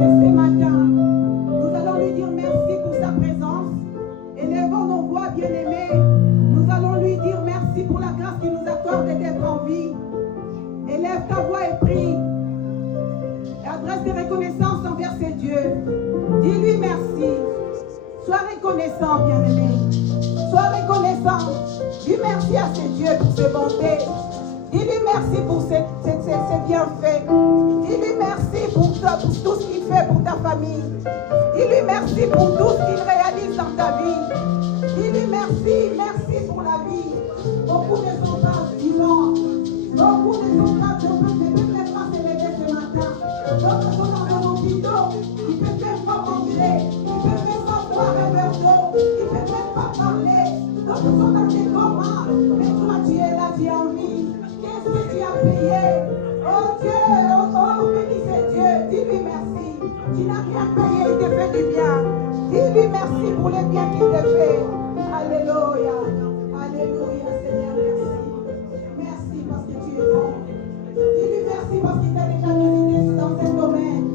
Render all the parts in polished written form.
Et ce matin, nous allons lui dire merci pour sa présence. Élevons nos voix, bien-aimés. Nous allons lui dire merci pour la grâce qu'il nous accorde d'être en vie. Élève ta voix et prie. Et adresse des reconnaissances envers ces dieux. Dis-lui merci. Sois reconnaissant, bien-aimé. Sois reconnaissant. Dis merci à ces dieux pour ses bontés. Dis-lui merci pour ses bienfaits. Dis-lui merci pour tout ce qu'il fait pour ta famille. Dis-lui merci pour tout ce qu'il réalise dans ta vie. Dis-lui merci, merci pour la vie. Beaucoup de sondages vivants. Beaucoup de sondages ne peuvent même pas se lever ce matin. D'autres sont dans un hôpital. Ils ne peuvent même pas manger. Ils ne peuvent même pas boire un verre d'eau. Ils ne peuvent même pas parler. D'autres sont dans des comas. Mais toi, tu es là, tu es en vie. Qu'est-ce que tu as payé? Oh Dieu, oh bénissez Dieu. Dis-lui merci. Tu n'as rien payé, il te fait du bien. Dis-lui merci pour le bien qu'il te fait. Alléluia. Alléluia, Seigneur, merci. Merci parce que tu es bon. Dis-lui merci parce qu'il t'a déjà visité dans ce domaine.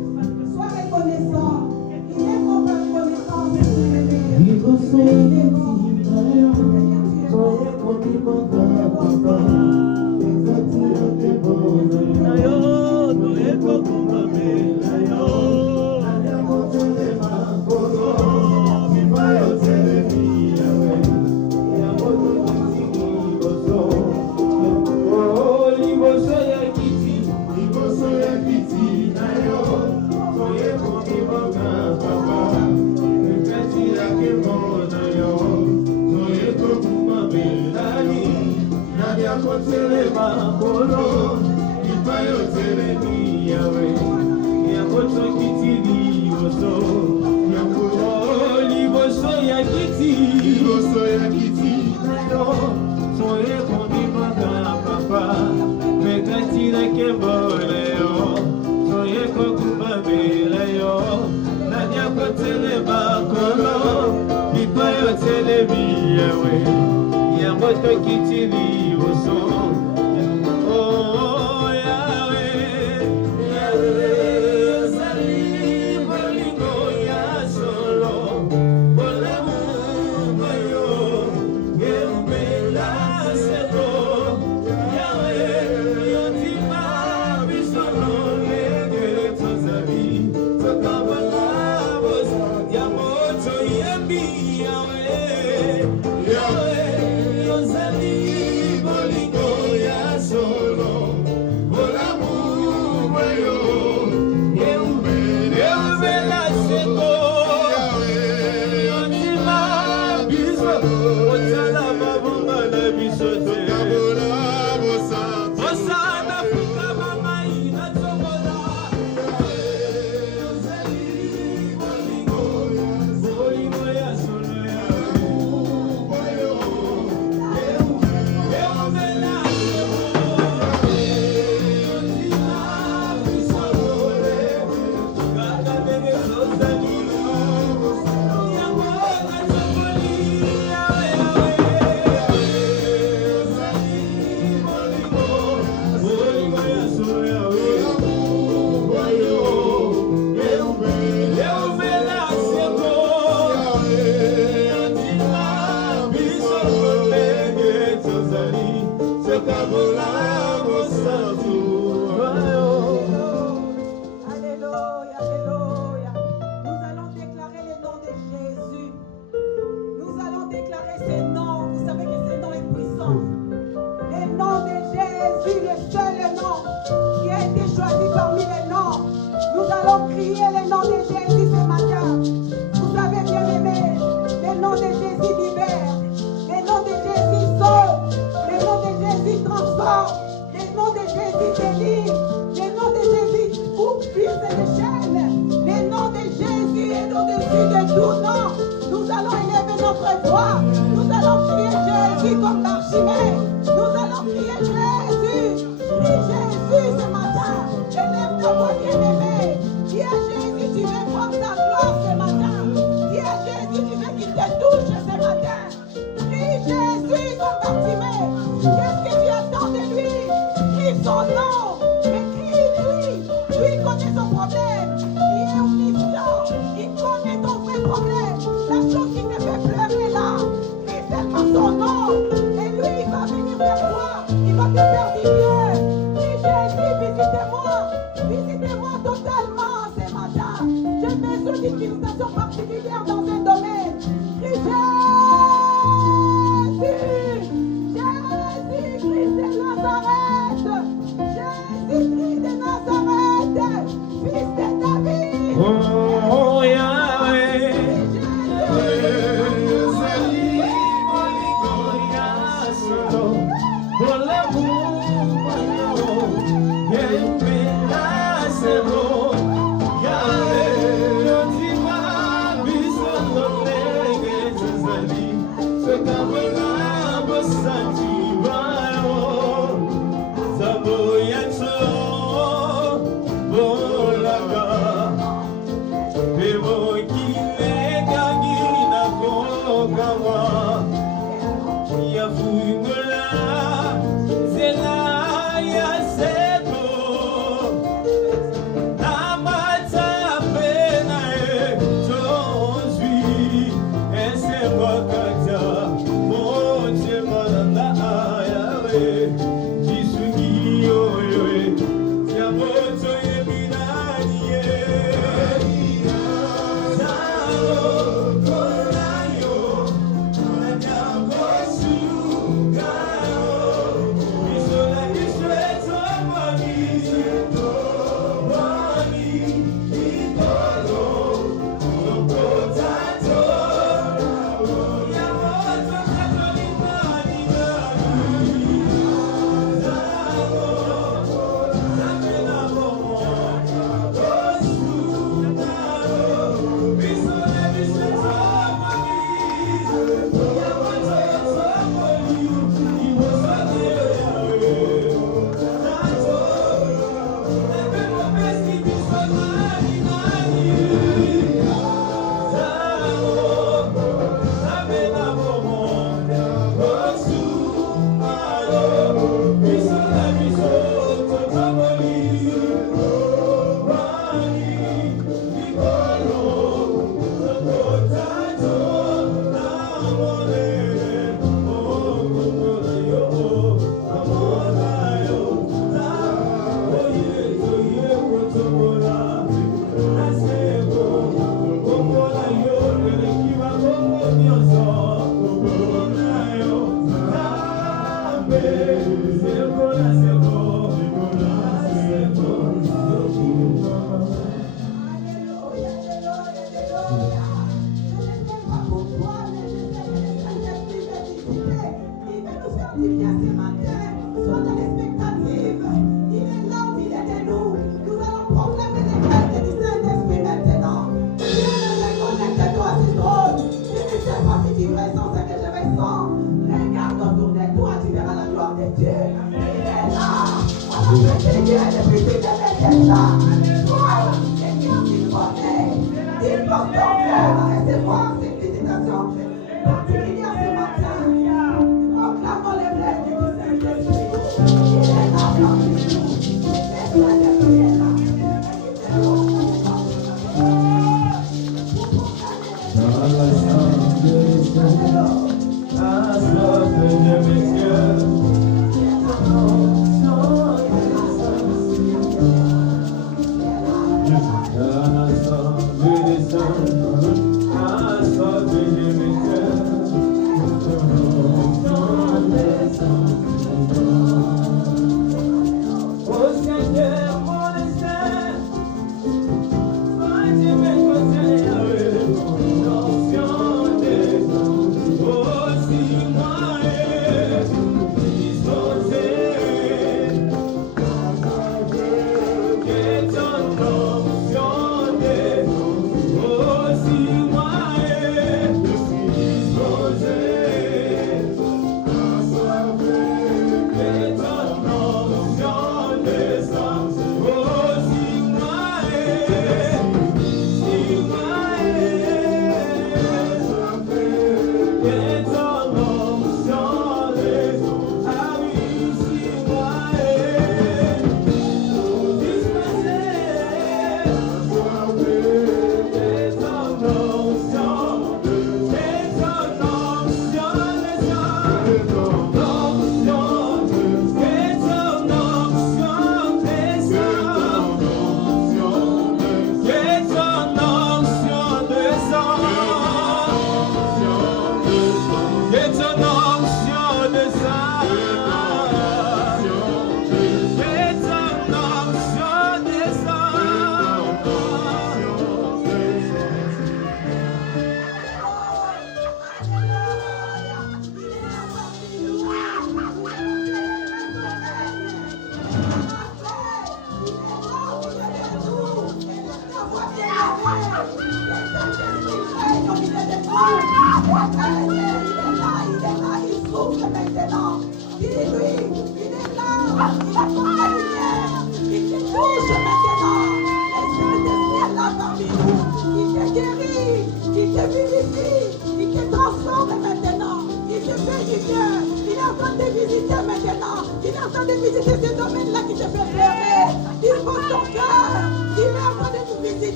Sois reconnaissant. Il est bon reconnaissant, merci bébé. Il est bon. Seigneur, son nom, mais crie lui connaît son problème, Visitez-moi totalement ce matin. J'ai besoin d'une visitation particulière dans un domaine. Crie Jésus-Christ de Nazareth. Jésus-Christ de Nazareth. Fils de David. Oh, Yahweh.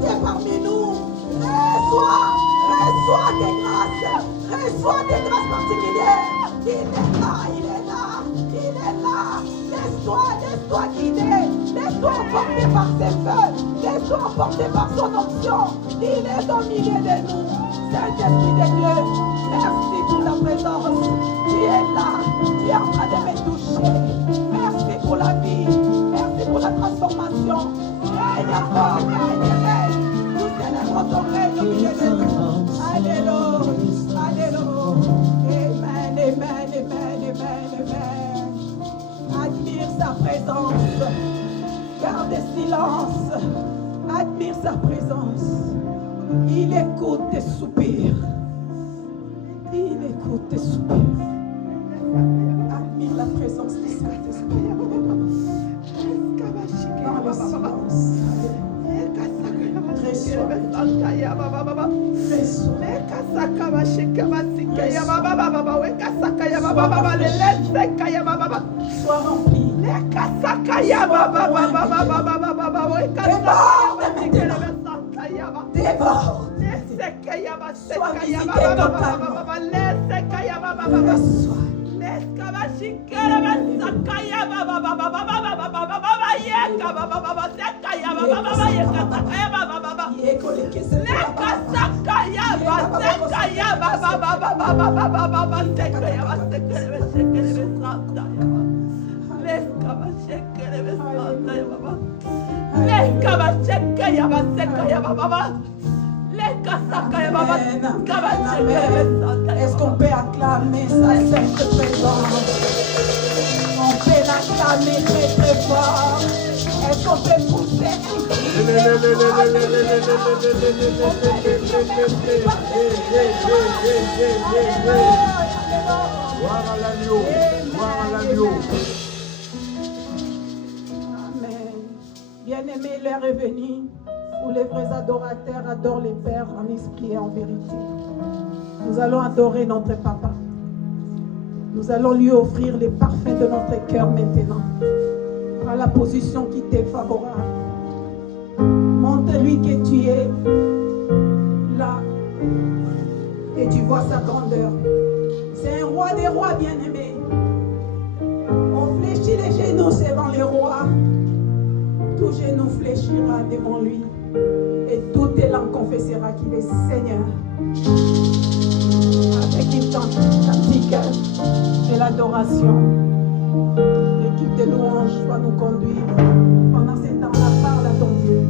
Dieu parmi nous. Reçois des grâces. Reçois des grâces particulières. Il est là, il est là, il est là. Laisse-toi guider. Laisse-toi emporter par ses feux. Laisse-toi emporter par son onction. Il est au milieu de nous. Saint-Esprit de Dieu, merci pour la présence. Tu es là. Tu es en train de me toucher. Merci pour la vie. Merci pour la transformation. Règne encore, règne. Nous célébrons ton règne au milieu de nous. Alléluia. Alléluia. Amen, amen, amen, amen, amen. Admire sa présence. Garde silence. Admire sa présence. Il écoute tes soupirs. Il écoute tes soupirs. Admire la présence du Saint-Esprit. Dans le silence. Sois rempli. Déborde. Sois visité totalement. Reçois. Est-ce qu'on peut acclamer sa sainte présence? On peut l'acclamer très très fort. Est-ce qu'on peut pousser un cri? Amen. Bien-aimé, l'heure est venue où les vrais adorateurs adorent les Pères en esprit et en vérité. Nous allons adorer notre Papa. Nous allons lui offrir les parfums de notre cœur maintenant. Prends la position qui t'est favorable. Montre-lui que tu es là et tu vois sa grandeur. C'est un roi des rois bien-aimé. On fléchit les genoux devant le roi. Tout genou fléchira devant lui. Et toute langue confessera qu'il est Seigneur. Avec une cantique de l'adoration, l'équipe de louanges va nous conduire. Pendant ce temps-là, parle à ton Dieu.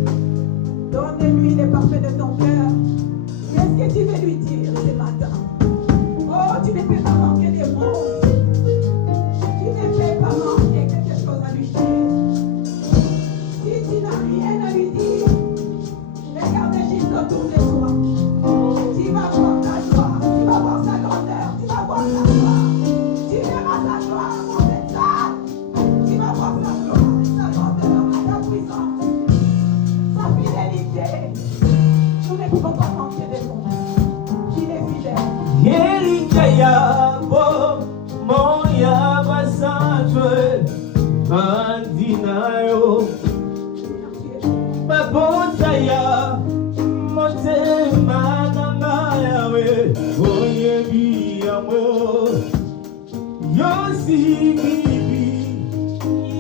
Donne-lui les parfaits de ton cœur. Qu'est-ce que tu veux lui dire ce matin? Oh, tu ne peux pas manquer des mots. Tu ne peux pas manquer quelque chose à lui dire. Si tu n'as rien à lui dire, regarde juste autour de toi. Tu vas voir ta gloire, tu vas voir sa grandeur, tu vas voir sa gloire. Tu verras sa gloire, mon État. Tu vas voir sa gloire, sa grandeur, sa puissance, sa fidélité. Nous ne pouvons pas manquer de mots. Il est fidèle. Yelikaya bo moya basatwe bandinayo babotaya motema nangayawe oyebiyamo yosibibi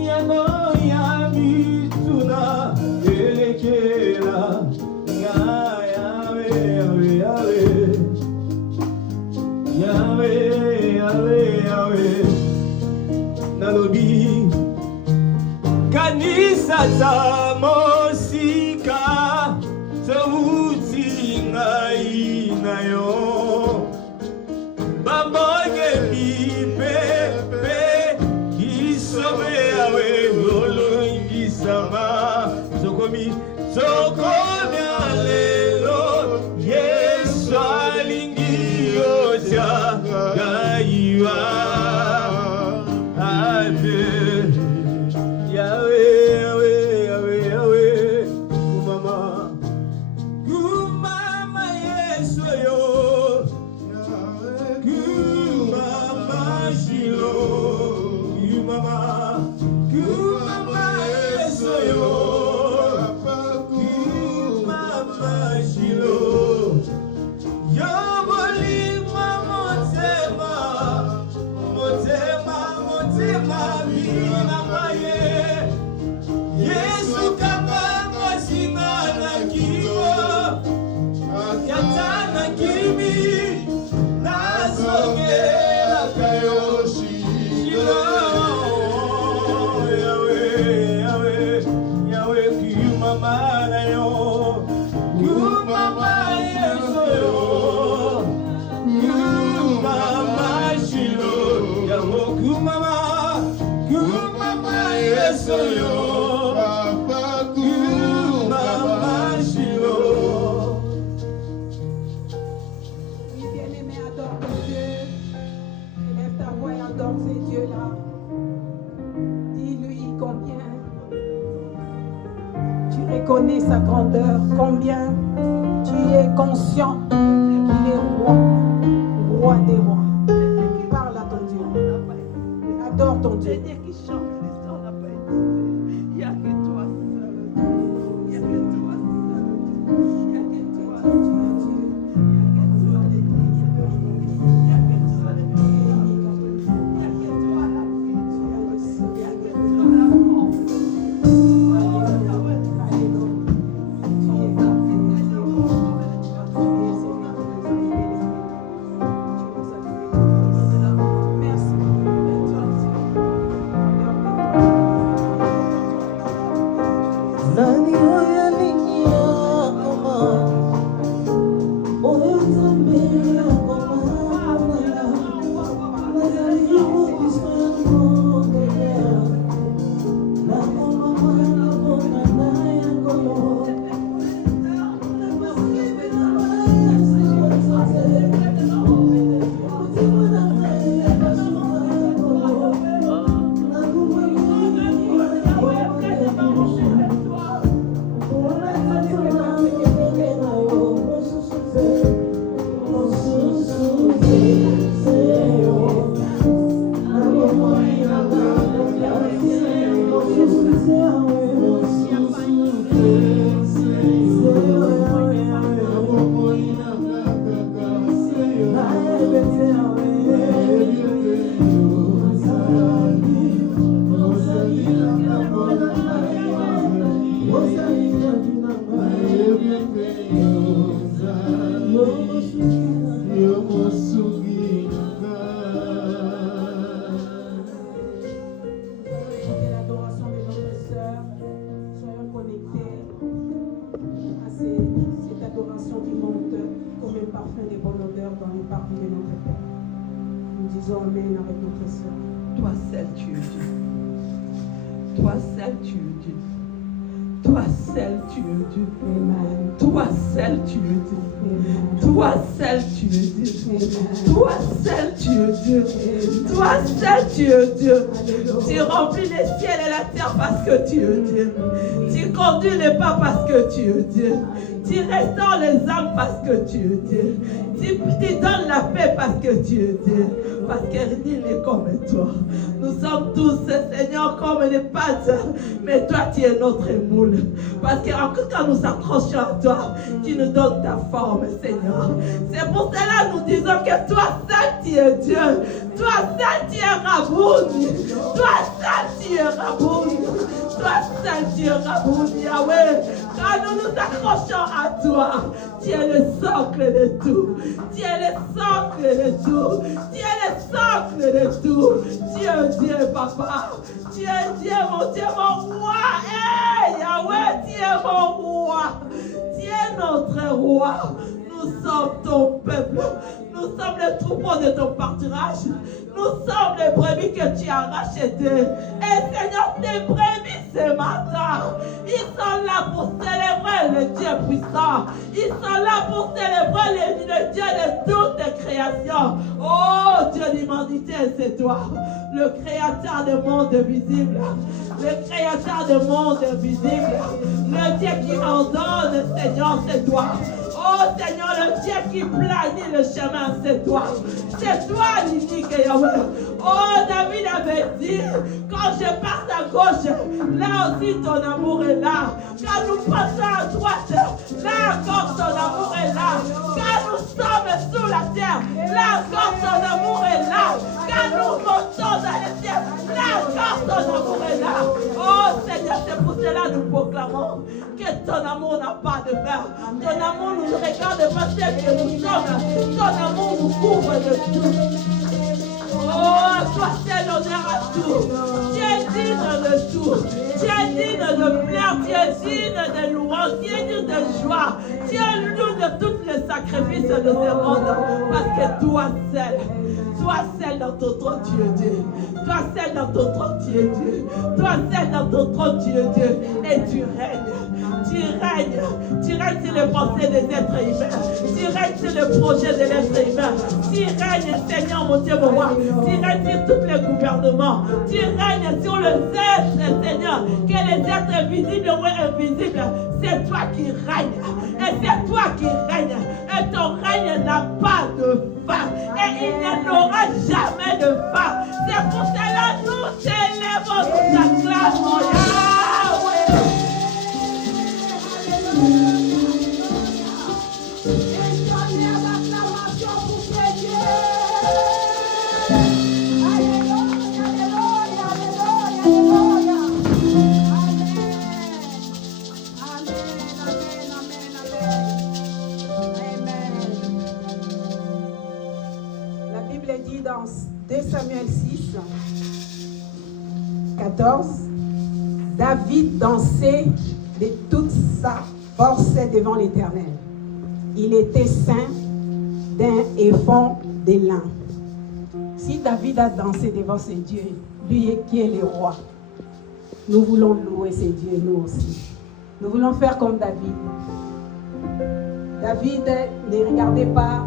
yanoyamituna elekela ngayawe yawe yawe Yahweh, Yahweh, Yahweh, Nalobi, Kanisa Mosika, Sauti Nayo, Baboge Pepe, Isome Yahweh, Lolo Ingisama, Sokomi Alelo, Yesu Alingi. Yahweh, Yahweh, Yahweh, Yahweh, Kumama, Yesu yo, Kumama Shilo, Kumama Yesu yo, Kumama Reconnais sa grandeur, combien tu es conscient qu'il est roi, roi des rois. Parle à ton Dieu, adore ton Dieu. Seigneur qui chante l'histoire n'a pas été. Il n'y a que toi seul. Il n'y a que toi seul. Il n'y a que toi seul. Il n'y a que toi le Dieu. Il n'y a que toi la vie. Il n'y a que toi la force. Amen avec notre sœur. Toi seul tu es Dieu. Toi seul tu es Dieu. Toi seul tu es Dieu. Amen. Toi seul tu es Dieu. Amen. Toi seul tu es Dieu. Amen. Toi seul tu es Dieu. Toi seul tu es Dieu. Tu remplis les ciels et la terre parce que tu es Dieu. Tu conduis les pas parce que tu es Dieu. Tu restaures les âmes parce que tu es Dieu. Tu donnes la paix parce que tu es Dieu. Parce que nul n'est comme toi. Nous sommes tous, Seigneur, comme des pâtes. Mais toi, tu es notre moule. Parce que quand nous s'accrochons à toi, tu nous donnes ta forme, Seigneur. C'est pour cela que nous disons que toi seul, tu es Dieu. Toi seul, tu es Rabouni. Toi seul, tu es Rabouni. Toi seul, tu es Rabouni, Yahweh. Quand nous nous accrochons à toi, tu es le socle de tout. Tu es le socle de tout. Tu es le socle de tout. Tu es Dieu, papa. Tu es Dieu, mon Dieu, mon roi. Hey, Yahweh, tu es mon roi. Tu es notre roi. Nous sommes ton peuple. Nous sommes le troupeau de ton pâturage. Nous sommes les brebis que tu as rachetées. Et Seigneur, tes brebis ce matin, ils sont là pour célébrer le Dieu puissant. Ils sont là pour célébrer le Dieu de toutes les créations. Oh Dieu d'humanité, c'est toi. Le créateur du monde visible. Le créateur du monde visible. Le Dieu qui ordonne, Seigneur, c'est toi. Oh Seigneur, le Dieu qui planifie le chemin, c'est toi. C'est toi l'unique Yahweh. Oh, David avait dit, quand je passe à gauche, là aussi ton amour est là. Quand nous passons à droite, là encore ton amour est là. Quand nous sommes sous la terre, là encore ton amour est là. Quand nous montons dans les cieux, là encore ton amour est là. Oh Seigneur, c'est pour cela que nous proclamons que ton amour n'a pas de fin. Ton amour nous regarde pas tel que nous sommes. Ton amour nous couvre de tout. Oh, toi c'est l'honneur à tout. Tu es digne de tout. Tu es digne de plaire. Tu es digne de louange. Tu es digne de joie. Tu es digne de tous les sacrifices de ce monde. Parce que toi seul dans ton trône, tu es Dieu. Toi seul dans ton trône, tu es Dieu. Toi seul dans ton trône, tu es Dieu. Et tu règnes. Tu Tu règnes sur les pensées des êtres humains. Tu règnes sur le projet de l'être humain. Tu règnes, Seigneur, mon Dieu, mon roi. Tu règnes sur tous les gouvernements. Tu règnes sur les êtres, Seigneur, que les êtres visibles ou invisibles. C'est toi qui règnes. Et c'est toi qui règnes. Et ton règne n'a pas de fin. Et il n'y en aura jamais de fin. C'est pour cela que nous t'élèvons, nous t'acclamons, Yahweh. La Bible dit dans 2 Samuel 6, 14, David dansait de toute sa force devant l'Éternel. Il était ceint d'un éphod de lin. Si David a dansé devant ses dieux, lui qui est le roi, nous voulons louer ses dieux, nous aussi. Nous voulons faire comme David. David ne regardait pas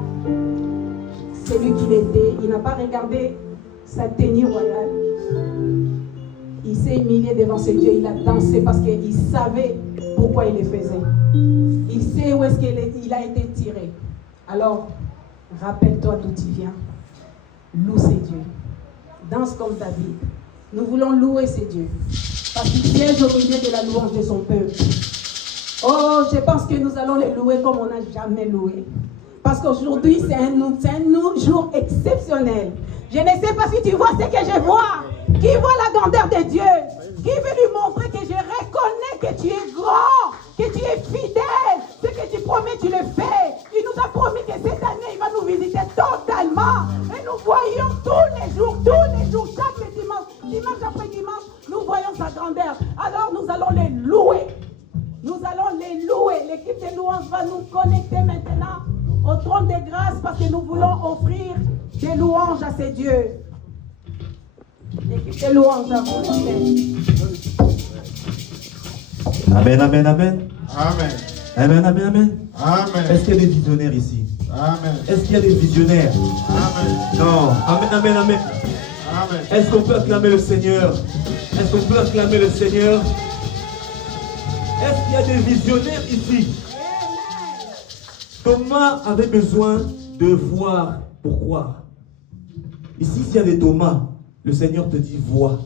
celui qu'il était. Il n'a pas regardé sa tenue royale. Il s'est humilié devant ses dieux. Il a dansé parce qu'il savait pourquoi il le faisait. Il sait où est-ce qu'il a été tiré. Alors, rappelle-toi d'où tu viens. Loue ses dieux. Danse comme David. Nous voulons louer ses dieux. Parce qu'il siège au milieu de la louange de son peuple. Oh, je pense que nous allons les louer comme on n'a jamais loué. Parce qu'aujourd'hui, c'est un jour exceptionnel. Je ne sais pas si tu vois ce que je vois. Qui voit la grandeur de Dieu. Qui veut lui montrer que je reconnais que tu es grand, que tu es fidèle. Ce que tu promets, tu le fais. Il nous a promis que cette année, il va nous visiter totalement. Et nous voyons tous les jours, chaque dimanche après dimanche, nous voyons sa grandeur. Alors nous allons les louer. Nous allons les louer. L'équipe de louanges va nous connecter maintenant au trône de grâce parce que nous voulons offrir des louanges à ces dieux. L'équipe de louanges va vous connecter. Amen, amen, amen. Amen. Amen, amen, amen. Amen. Est-ce qu'il y a des visionnaires ici? Amen. Est-ce qu'il y a des visionnaires? Amen. Non. Amen, amen, amen. Amen. Est-ce qu'on peut acclamer le Seigneur? Est-ce qu'on peut acclamer le Seigneur? Est-ce qu'il y a des visionnaires ici? Thomas avait besoin de voir pour croire. Ici, s'il y a des Thomas, le Seigneur te dit vois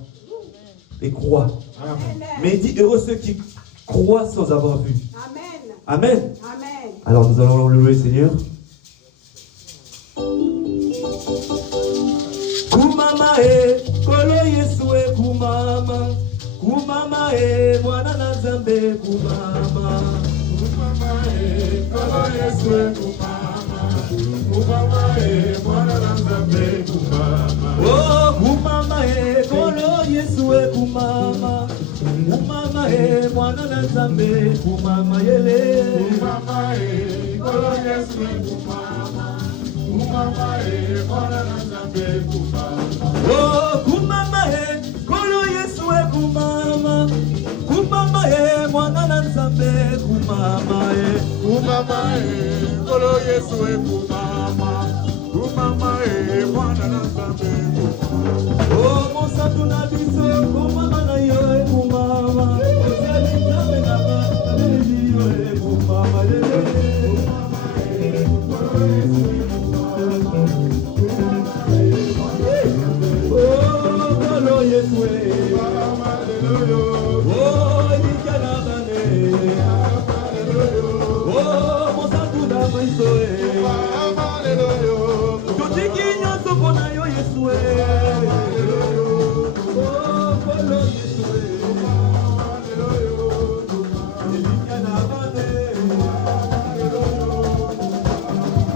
et crois. Amen. Mais il dit heureux ceux qui croient sans avoir vu. Amen. Amen. Amen. Alors nous allons louer le Seigneur. Kumama kolo Yesu kumama. Kumama mwana na Nzambe kumama. Kumama kolo Yesu kumama. Kumama mwana na Nzambe kumama. Oh kumama kolo Yesu kumama. Kumama mwana na Nzambe kumama yele. Kumama kolo Yesu kumama. Kumama mwana na Nzambe kumama. Oh kumama kolo Yesu kumama. Kumama mwana na Nzambe kumama Kumama kolo Yesu kumama. Kumama mwana na Nzambe kumama. Oh mon santo na biso kumama na yo kumama. Ozali Nzambe na ba na yo kumama Oh kolo Yesu Oh nikana bane Oh mon santo na biso Tutiki nyonso pona yo Yesu Oh kolo Yesu nikana bane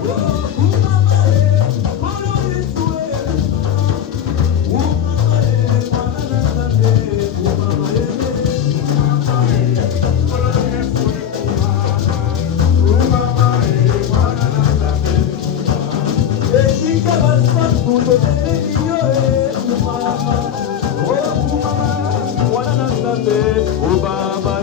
Oh kumama kolo Yesu Oh, Baba,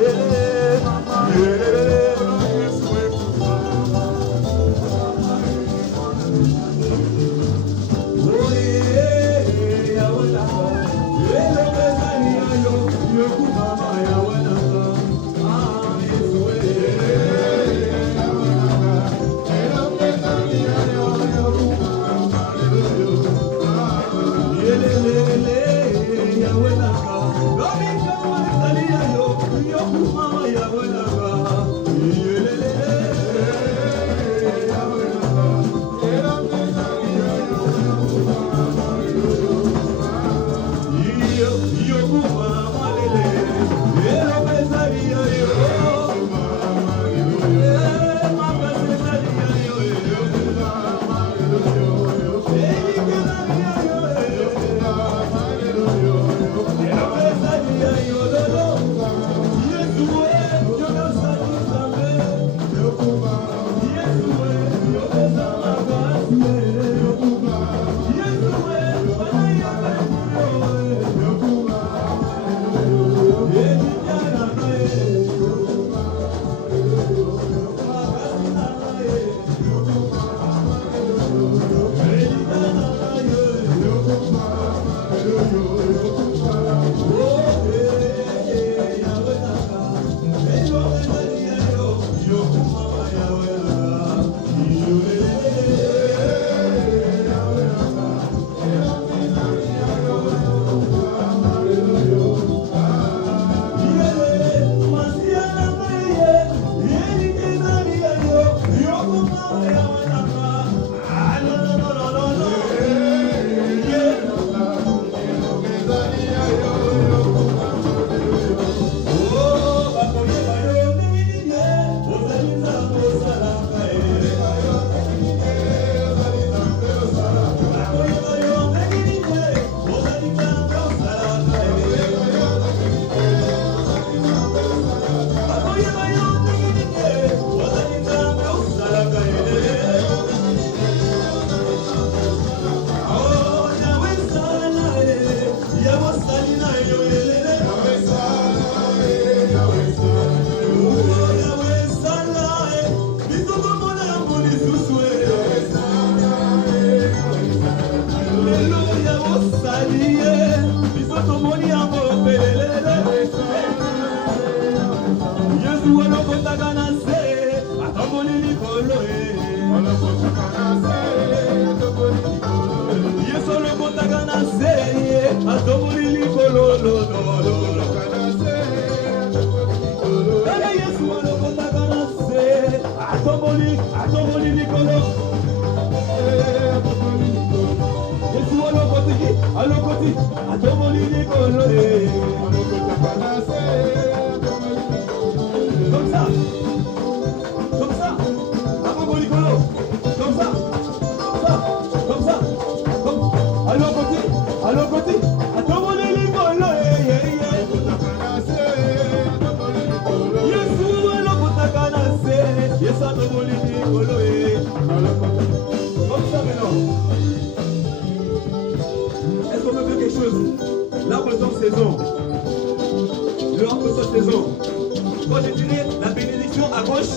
Quand je dirai la bénédiction à gauche,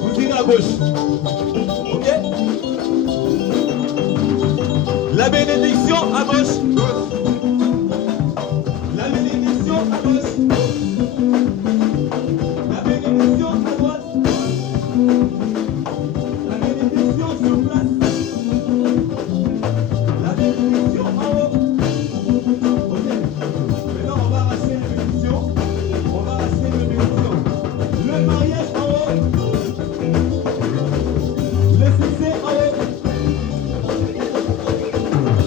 vous direz à gauche. Ok? La bénédiction à gauche. La bénédiction à gauche. La bénédiction à droite. La bénédiction sur place. La bénédiction en haut. Ok? Maintenant, on va arracher la bénédiction. On va arracher la bénédiction. Le mariage en haut. Le succès en haut.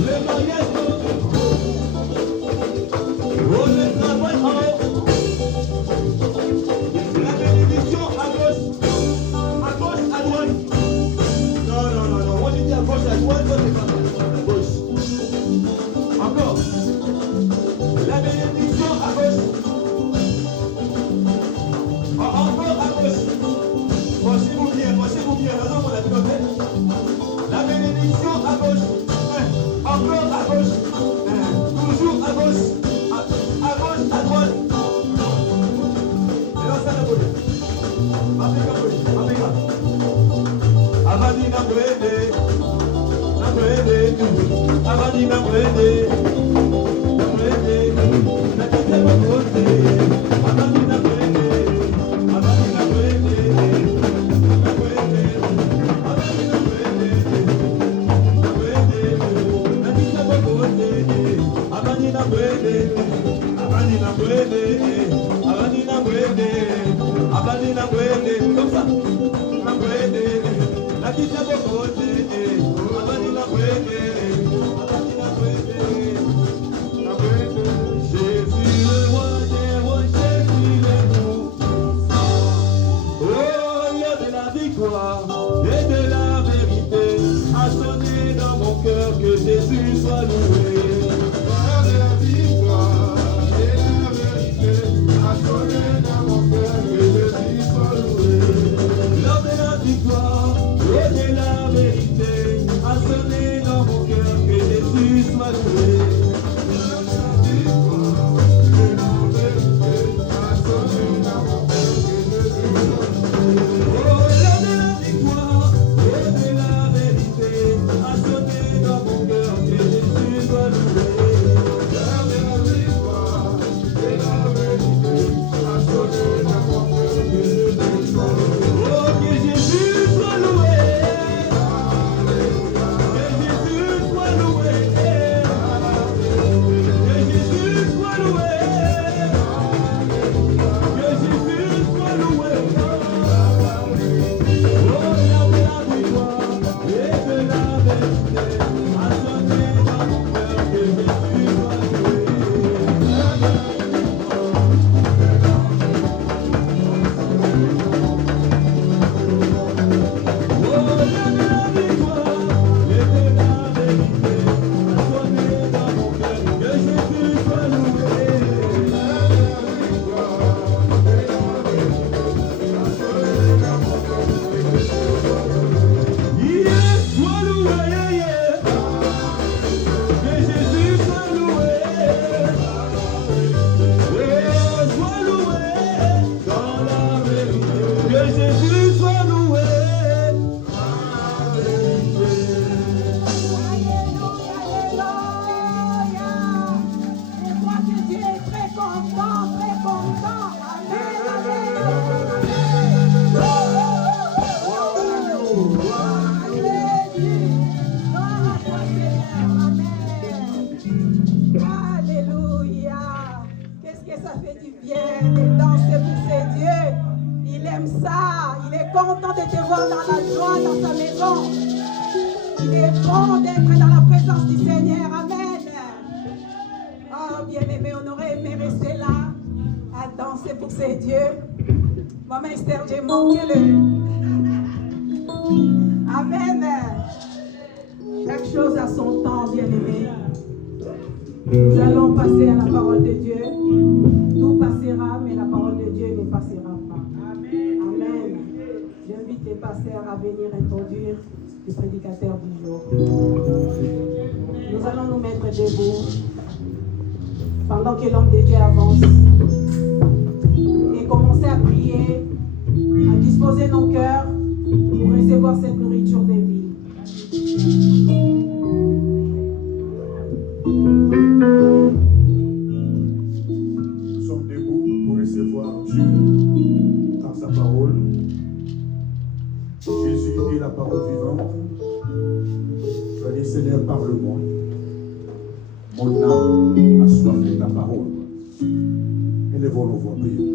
Le mariage en haut. Oh, le travail en haut. La bénédiction à gauche. À gauche, à droite. Non, non, non, non. Moi, j'ai dit à gauche, à droite. Toi, c'est pas à gauche. Encore. La bénédiction à gauche. Encore à gauche. Penchez-vous bien, penchez-vous bien. Non, on a dit notre tête. La bénédiction à gauche. Encore à gauche. Toujours à gauche. À gauche, à droite. Et là, ça la bonne. Africa. Abadi na brede. Na brede. Abadi na brede. Na brede. Na kite mo kote. Abadi na brede. Abadi na brede. Na brede. Abadi na brede. Na brede. Na kite mo kote. Abadi na brede. Abadi na brede. Abadi na brede. Abadi na brede. Comme ça. Na brede. Na kite mo kote. Abadi na brede. Abadi na brede. Jésus le roi des rois, Jésus le nous. Oh, il y a de la victoire et de la vérité à sonner dans mon cœur, que Jésus soit loué. De la victoire et la vérité à sonner dans mon cœur, que Jésus soit loué. Lors de la victoire et de la vérité à sonner dans mon cœur, que Jésus soit loué. Et moi que Dieu est très content, très content. Amen, amen. aime ça. Il est content de te voir dans la joie, dans sa maison. Il est bon d'être dans la présence du Seigneur. Amen. Oh, bien-aimé, on aurait aimé rester là, à danser pour ses dieux. Maman Esther, j'ai manqué le... Amen. Chaque chose a son temps, bien-aimé. Nous allons passer à la parole de Dieu. Tout passera, mais la parole de Dieu ne passera pas. Amen. J'invite les pasteurs à venir introduire le prédicateur du jour. Nous allons nous mettre debout pendant que l'homme de Dieu avance et commencer à prier, à disposer nos cœurs pour recevoir cette nourriture de vie. Nous sommes debout pour recevoir Dieu dans sa parole. Jésus est la parole vivante. Je vais dire, Seigneur, parle-moi. Mon âme a soif de ta parole. Élevons nos voix, prions.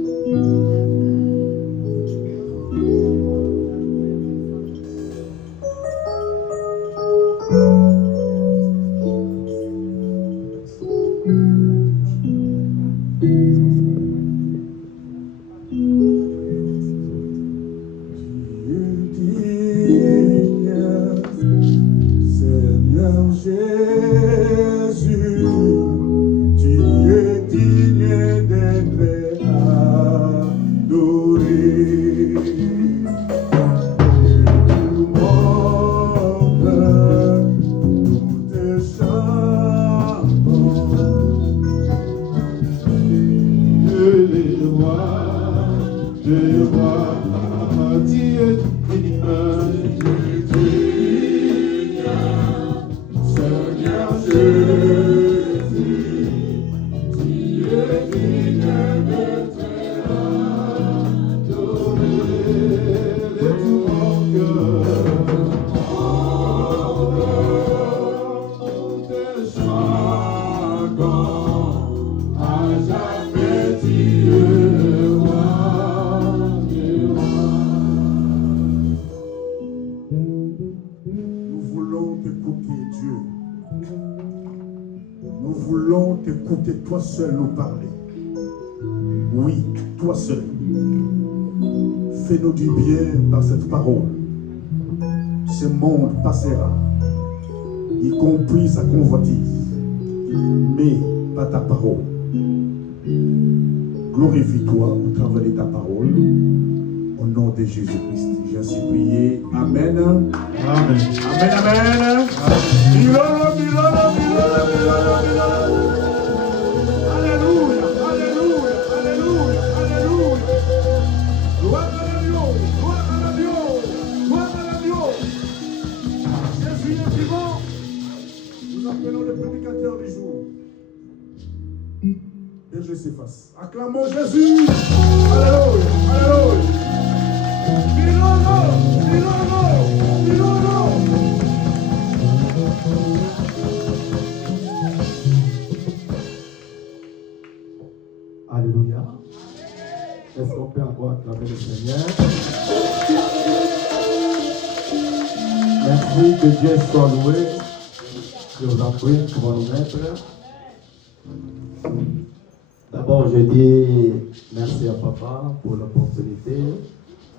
Toi seul nous parler. Oui, toi seul. Fais-nous du bien par cette parole. Ce monde passera, y compris sa convoitise, mais pas ta parole. Glorifie-toi au travers de ta parole. Au nom de Jésus-Christ. J'ai ainsi prié. Amen. Amen. Amen. Amen. Milano, Milano, Milano, Milano, Milano. Appelons le prédicateur du jour. Berger s'efface. Acclamons Jésus. Alléluia. Alléluia. Milano. Milano. Milano. Alléluia. Est-ce qu'on peut encore acclamer le Seigneur? Merci, que Dieu soit loué. Je vous en prie, comment nous mettre. D'abord, je dis merci à Papa pour l'opportunité.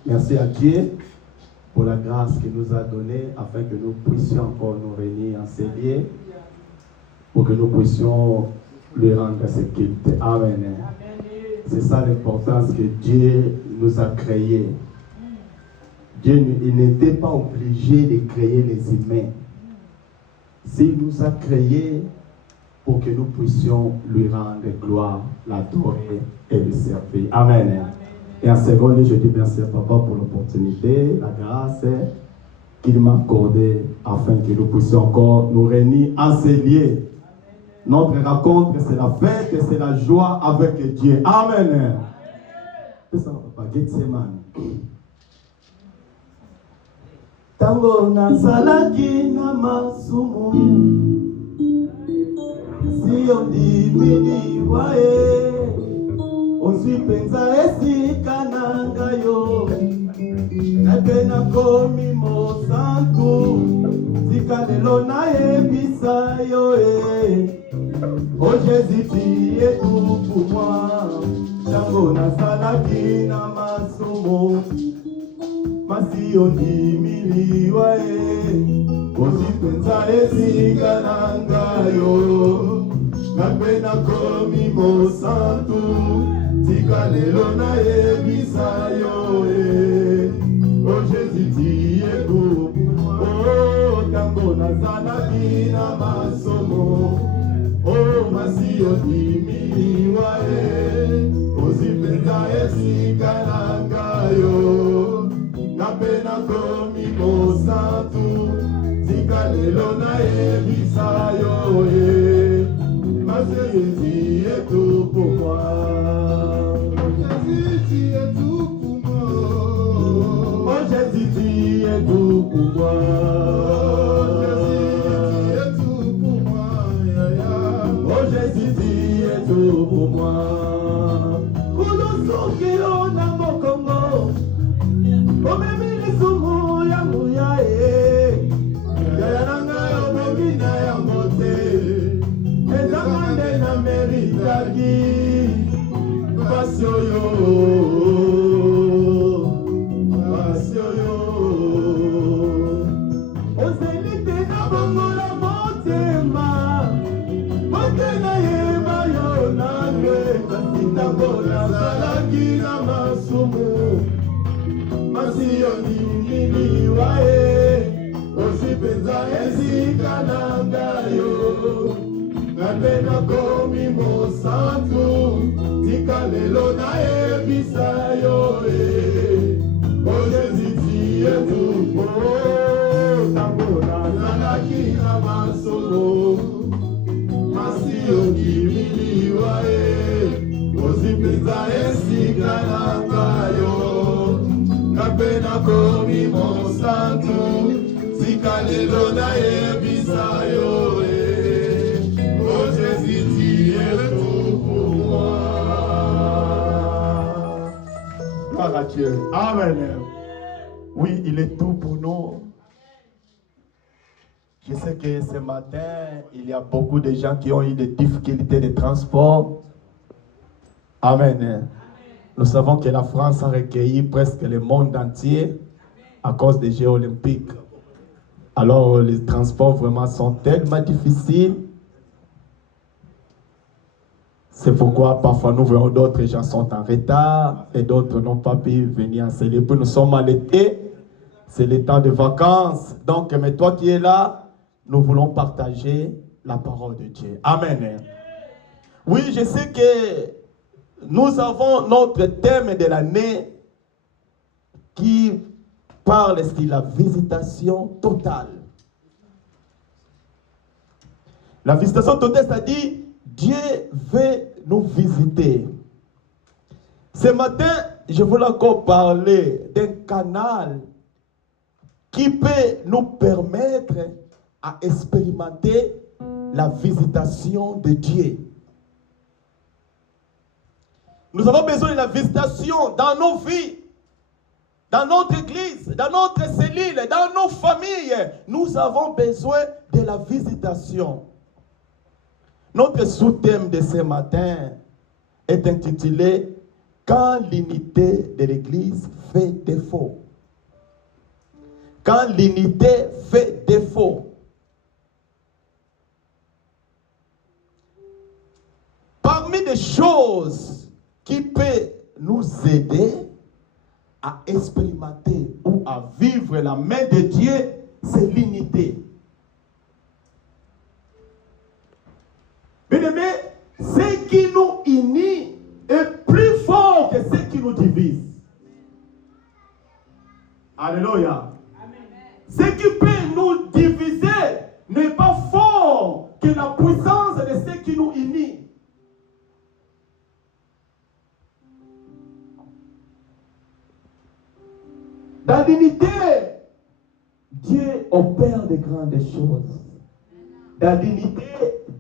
Merci à Dieu pour la grâce qu'il nous a donnée afin que nous puissions encore nous réunir en ces lieux pour que nous puissions lui rendre ce culte. Amen. C'est ça l'importance que Dieu nous a créé. Dieu il n'était pas obligé de créer les humains. S'il nous a créés pour que nous puissions lui rendre gloire, l'adorer et le servir. Amen. Et en second lieu, je dis merci à Papa pour l'opportunité, la grâce qu'il m'a accordée afin que nous puissions encore nous réunir en ces lieux. Notre rencontre, c'est la fête et c'est la joie avec Dieu. Amen. C'est ça, Papa. Gethsemane. Tango nazalaki na masumu Sio ndimiliwae Ozwi penza esika nangayo ngai nakomi mosantu tika lelo nayebisa yo o Jésus tu es tout pour moi ntango nasalaki na masumu masi ondimiliwa osi mpenza esika na ngai yo ngai nakomi mosantu tika lelo nayebisa yo o Jésus tu es tout pour moi ntango nazalaki na masomo o masi ondimiliwa osi mpenza esika na ngai yo ngai nakomi mosantu tika lelo nayebisa yo Jésus est tout pour moi. Jésus, tu es tout pour moi. Oh Jésus, tu es tout pour moi. Jésus, tu es tout pour moi. Oh Jésus, tu es tout pour moi. Kulosokilo na mokongo. Omemi lisumu ya muya Yaya nanga yo mebina ya mote. Ezamande na meritaki Pasioyo Ozelite na bongola motema Motena yeba yo nange Kasita bona salaki na masumu Masio nimiliwa Osipenza esika nanga yo ngai nakomi mosantu tika lelo nayebisa yo o Jésus tu es tout pour ntango nazalaki na masomo masi ondimiliwa osi mpenza esika na ngai yo ngai nakomi mosantu tika lelo nayebisa yo à Dieu. Amen. Oui, il est tout pour nous. Je sais que ce matin, il y a beaucoup de gens qui ont eu des difficultés de transport. Amen. Nous savons que la France a recueilli presque le monde entier à cause des Jeux olympiques. Alors, les transports vraiment sont tellement difficiles. C'est pourquoi parfois nous voyons d'autres gens sont en retard et d'autres n'ont pas pu venir célébrer. Nous sommes à l'été, c'est le temps de vacances. Donc, mais toi qui es là, nous voulons partager la parole de Dieu. Amen. Oui, je sais que nous avons notre thème de l'année qui parle de la visitation totale. La visitation totale, c'est-à-dire Dieu veut nous visiter. Ce matin, je voulais encore parler d'un canal qui peut nous permettre à expérimenter la visitation de Dieu. Nous avons besoin de la visitation dans nos vies, dans notre église, dans notre cellule, dans nos familles. Nous avons besoin de la visitation. Notre sous-thème de ce matin est intitulé « Quand l'unité de l'Église fait défaut ». Quand l'unité fait défaut. Parmi les choses qui peuvent nous aider à expérimenter ou à vivre la main de Dieu, c'est l'unité. Bien-aimés, ce qui nous unit est plus fort que ce qui nous divise. Alléluia. Ce qui peut nous diviser n'est pas fort que la puissance de ce qui nous unit. Dans l'unité, Dieu opère de grandes choses. Dans l'unité,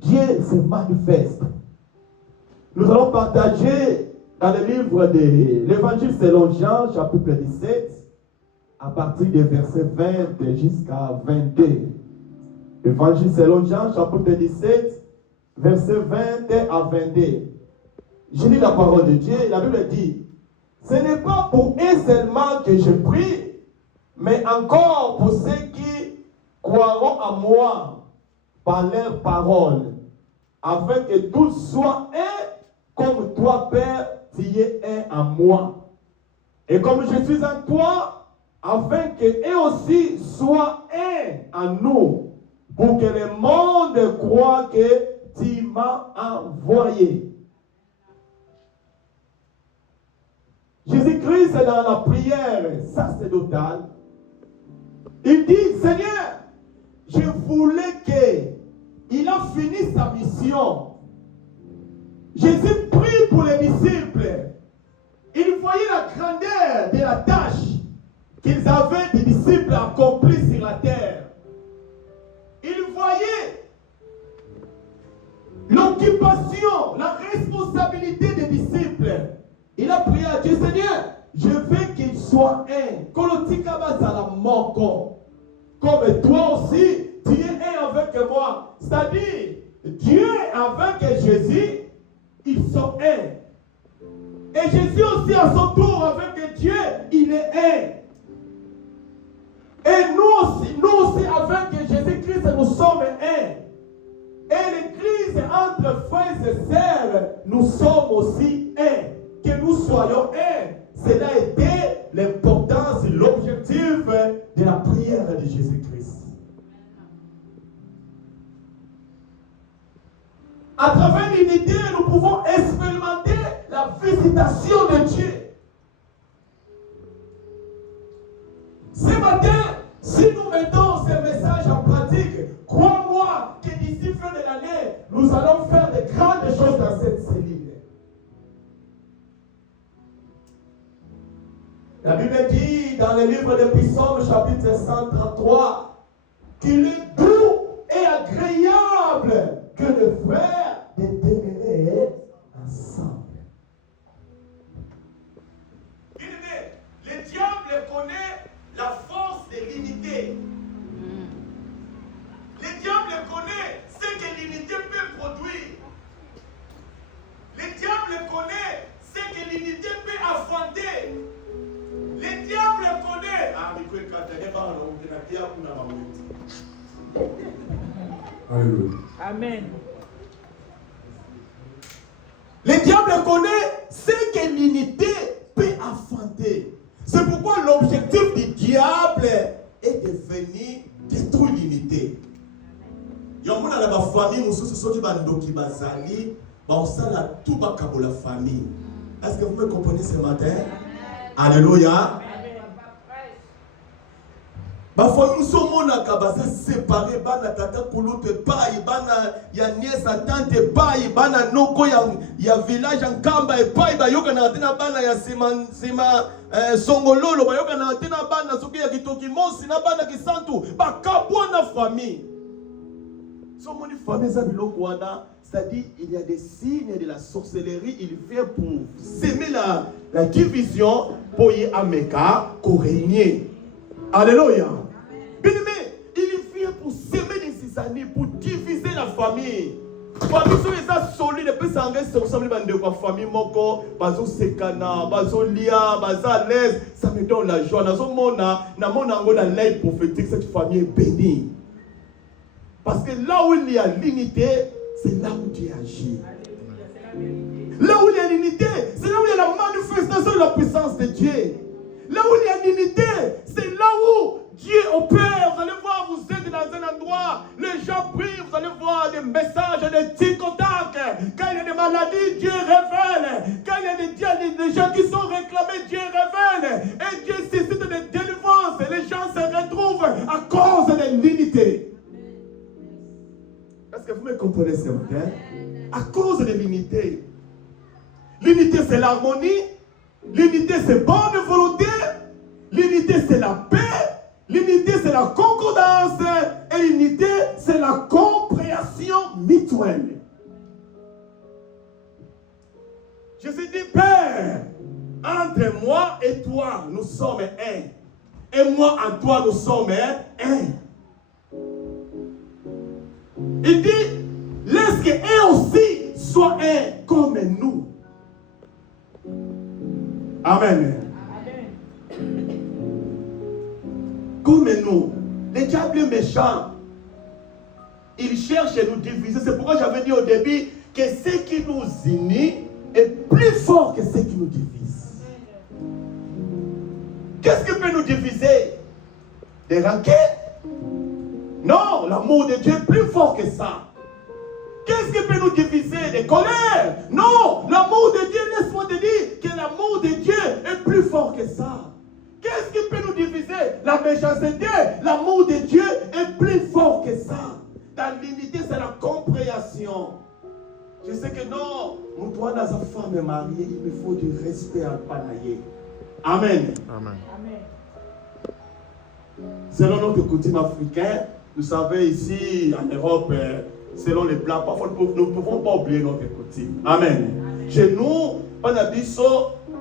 Dieu se manifeste. Nous allons partager dans le livre de l'Évangile selon Jean, chapitre 17, à partir des versets 20 jusqu'à 22. Évangile selon Jean, chapitre 17, versets 20 à 22. Je lis la parole de Dieu, la Bible dit, ce n'est pas pour eux seulement que je prie, mais encore pour ceux qui croiront à moi par leurs paroles, afin que tous soient un, comme toi, Père, tu es un en moi. Et comme je suis en toi, afin qu'eux aussi soient un en nous, pour que le monde croie que tu m'as envoyé. Jésus-Christ est dans la prière sacerdotale. Il dit, Seigneur, je voulais qu'il a fini sa mission. Jésus prie pour les disciples. Il voyait la grandeur de la tâche qu'ils avaient des disciples accomplis sur la terre. Il voyait l'occupation, la responsabilité des disciples. Il a prié à Dieu, Seigneur, je veux qu'il soit un. Comme toi aussi, tu es un avec moi. C'est-à-dire, Dieu avec Jésus, ils sont un. Et Jésus aussi à son tour avec Dieu, il est un. Et nous aussi avec Jésus-Christ, nous sommes un. Et l'Église entre frères et sœurs, nous sommes aussi un. Que nous soyons un. Cela a été l'importance, l'objectif de la prière de Jésus-Christ. À travers l'unité, nous pouvons expérimenter la visitation de Dieu. Ce matin, si nous mettons ce message en pratique, crois-moi que d'ici fin de l'année, nous allons faire de grandes choses dans cette cellule. La Bible dit dans le livre de Psaumes, chapitre 133, qu'il est doux et agréable que les frères de demeurer ensemble. Le diable connaît la force de l'unité. Le diable connaît ce que l'unité peut produire. Le diable connaît ce que l'unité peut affronter. Le diable connaît. Alléluia. Amen. Le diable connaît ce que l'unité peut affronter. C'est pourquoi l'objectif du diable est de venir détruire l'unité. Yomuna la famille, nous sommes tous bandoki bazali, la tout la famille. Est-ce que vous me comprenez ce matin? Alléluia. Ma famille, nous sommes séparés. Bana tata kulute pai, bana ya nièce tante pai, bana noko ya village en Kamba et pai, ba yoka na tena bana ya sima songololo, ba yoka na tena bana soki ya kitoki mosi na bana kisantu, ba kabwa na famille. Sommes une famille ça biloko wana, c'est-à-dire il y a des signes de la sorcellerie, il vient pour s'aimer la division pour y ameka pour régner. Alléluia. Bien-aimé, il vient pour s'aimer des cisanées, pour diviser la famille. Famille sont les solides, et puis ça reste ensemble de la famille moko, bazo sekana, bazo lia, bazo à l'aise, ça me donne la joie. Dans ce monde, dans mon angle de l'œil prophétique, cette famille est bénie. Parce que là où il y a l'unité, c'est là où Dieu agit. Là où il y a l'unité, c'est là où il y a la manifestation de la puissance de Dieu. Là où il y a l'unité, c'est là où Dieu opère. Vous allez voir, vous êtes dans un endroit, les gens prient, vous allez voir des messages, des tic-tac. Quand il y a des maladies, Dieu révèle. Quand il y a des gens qui sont réclamés, Dieu révèle. Et Dieu suscite des délivrances. Et les gens se retrouvent à cause de l'unité. Est-ce que vous me comprenez ce matin? À cause de l'unité. L'unité, c'est l'harmonie. L'unité, c'est bonne volonté. L'unité, c'est la paix. L'unité, c'est la concordance. Et l'unité, c'est la compréhension mutuelle. Jésus dit, Père, entre moi et toi, nous sommes un. et moi en toi nous sommes un. Il dit, laisse qu'un aussi soit un comme nous. Amen. Comme nous. Le diable est méchant. Il cherche à nous diviser. C'est pourquoi j'avais dit au début que ce qui nous unit est plus fort que ce qui nous divise. Qu'est-ce qui peut nous diviser? Des raquettes? Non, l'amour de Dieu est plus fort que ça. Qu'est-ce qui peut nous diviser? Des colères? Non, l'amour de Dieu, laisse-moi te dire que l'amour de Dieu est plus fort que ça. Qu'est-ce qui peut nous diviser? La méchanceté. L'amour de Dieu est plus fort que ça. Dans l'unité, c'est la compréhension. Je sais que non, mon doigt dans sa femme est mariée, il me faut du respect à Panaye. Amen. Amen. Selon notre coutume africaine, vous savez, ici en Europe, selon les plans, parfois nous ne pouvons pas oublier notre coutume. Amen. Chez nous, on a dit ça,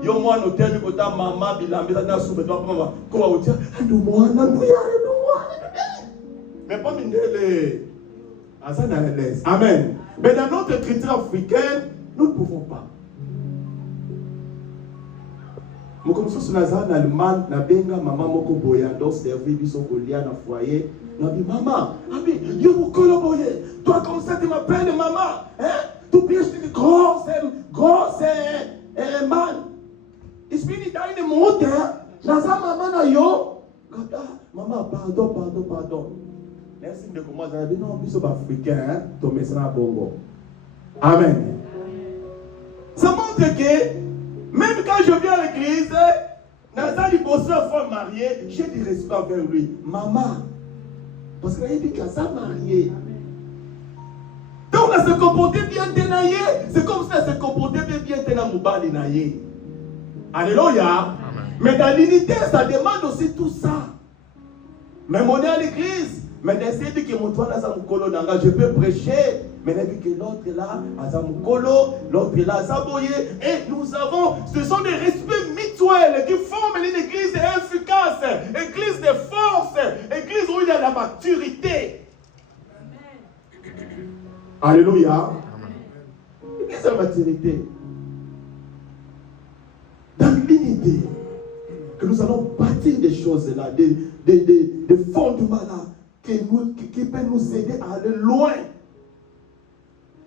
yo moi nous termes que ta maman bilambe ta souffre toi maman quoi vous dire mais pas mindele azana l'aise. Amen. Mais dans notre culture africaine, nous ne pouvons pas. Moi comme ça en Allemagne, na benga maman moko boyando servir biso kolia na foyer. Na dit maman, abi yo mokolo boye. Toi comme ça tu m'appelles maman, hein? Tu pièges tu grosse man. Ich bin nicht deine Mutter. Laza maman na yo. Maman pardon. Merci de commencer à dire non, nous sommes africains, ton message bongo. Amen. Ça montre que même quand je viens à l'église, Nazali Bosseur femme mariée, j'ai du respect envers lui. Maman, parce qu'il a dit qu'elle s'est mariée. Donc on a se comporté bien tenaillé, c'est comme ça se comporter bien tenaillé moubali naïe. Alléluia. Mais dans l'unité, ça demande aussi tout ça. Même on est à l'église. Mais d'essayer de que mon toit là, je peux prêcher. Mais que l'autre là, l'autre là, et nous avons, ce sont des respects mutuels qui forment une église efficace, église de force, église où il y a la maturité. Alléluia. Église de maturité. Dans l'unité, que nous allons bâtir des choses là, des fondements là, qui peuvent nous aider à aller loin.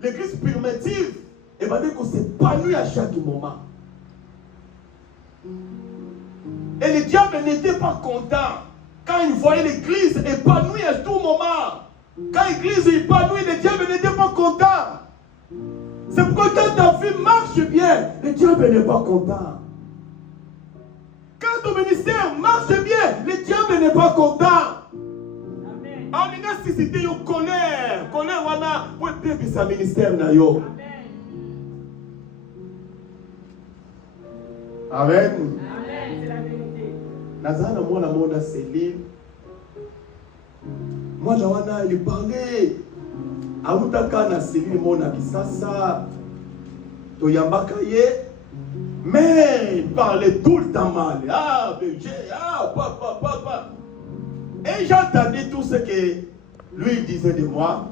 L'église primitive, elle va dire qu'on s'épanouit à chaque moment. Et le diable n'était pas content quand il voyait l'église épanouie à tout moment. Quand l'église est épanouie, le diable n'était pas content. C'est pourquoi quand ta vie marche bien, le diable n'est pas content. Quand ton ministère marche bien, le diable n'est pas content. En nécessité, yo colère, wana, pour être sa ministère na yo. Amen. Amen, c'est la vérité. Nazana mwana mona Céline. Mwana wana il parlait. Autaka na Céline mona kisasa. Toyambaka ye. Mais il parlait tout le temps mal. Ah, bébé, papa. Et j'entendais tout ce que lui disait de moi.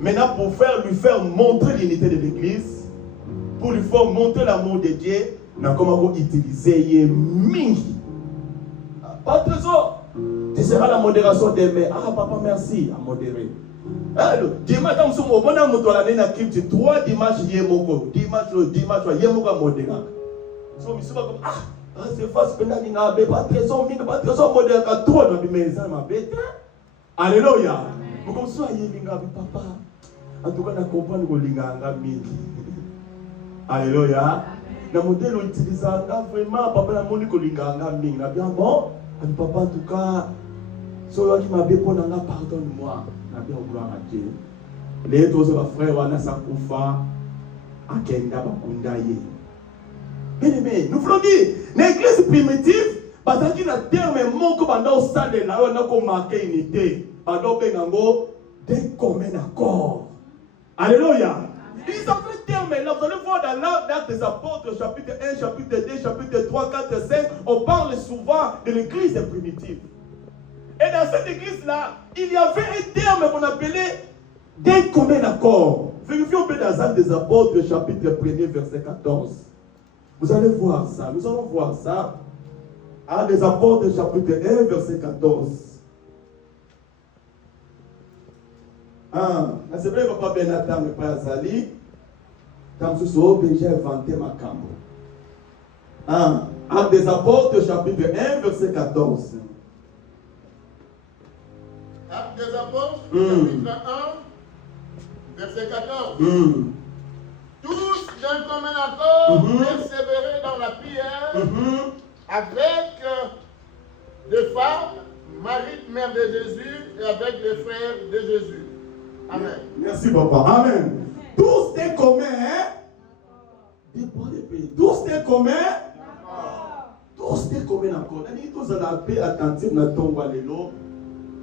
Maintenant, pour lui faire montrer l'unité de l'église, pour lui faire montrer l'amour de Dieu, nous avons comment utiliser mingi. Pas trésor. Tu seras la modération des mains. Ah, papa, merci à modérer. Dimanche, nous sommes au bon moment de l'année, nous 3 dimanches, yemoko. Dimanche, yemoko à modérer. Nous sommes comme c'est face pendant qu'il n'a pas trésor, pas trésor modèle qu'à trop dans les maisons, ma bête. Alléluia. Vous comme ça, papa. En tout cas, on comprend que l'inganga mingi. Alléluia. Le modèle utilisé vraiment, papa, la moni que l'inganga mingi. Bien bon, papa, en tout cas, celui qui m'a béni, pardonne-moi. Bien gloire à Dieu. Les autres frères, on a sa koufa, à Kenda, Bakundaye. Bien-aimé, nous voulons dire, l'église primitive, parce qu'il y a un terme manque pendant le stade là, on a marqué unité. Pendant que d'un commun accord. Alléluia. Ils avaient terme là. Vous allez voir dans l'Acte des Apôtres, chapitre 1, chapitre 2, chapitre 3, 4, 5, on parle souvent de l'église primitive. Et dans cette église-là, il y avait un terme qu'on appelait d'un commun accord. Vérifions bien dans l'Acte des Apôtres, chapitre 1, verset 14. Vous allez voir ça. Nous allons voir ça. Acte des Apôtres, chapitre 1, verset 14. C'est vrai que Papa Benathan n'est pas Azali. Comme ce soit, j'ai inventé ma cambre. Acte des Apôtres, chapitre 1, verset 14. Acte des Apôtres, chapitre 1, verset 14. Tous d'un commun accord persévérer dans la prière avec des femmes, Marie, mère de Jésus, et avec les frères de Jésus. Amen. Merci, Papa. Amen. Tous des communs, tous des communs, tous des communs encore. Tous à la paix attentive, n'a pas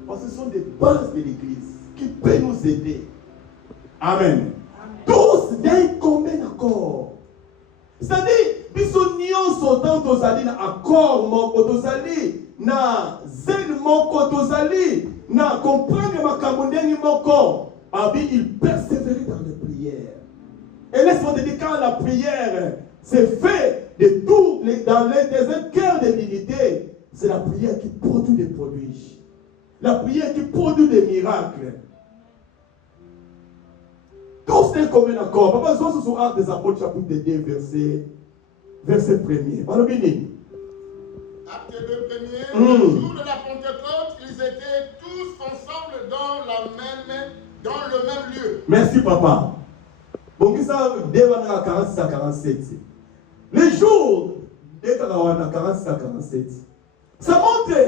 parce que ce sont des bases de l'église qui peuvent nous aider. Amen. Tous d'un commun accord. C'est-à-dire, bisous nyonso tant tozali na accord moko tozali na zen moko tozali na comprendre makambo ndenge moko. Abi, il persévérait dans les prières. Et laisse-moi te dire, quand la prière c'est fait de tout dans un cœur de l'unité, c'est la prière qui produit des prodiges. La prière qui produit des miracles. Tous est comme un accord. Papa, ce sont Actes des Apôtres, chapitre 2, verset 1er. Voilà bien. Acte 2, 1er. Le jour de la Pentecôte, ils étaient tous ensemble dans le même lieu. Merci, Papa. Bon, qui ça, dès 46 à 47. Les jours dès 46 à 47. Ça montre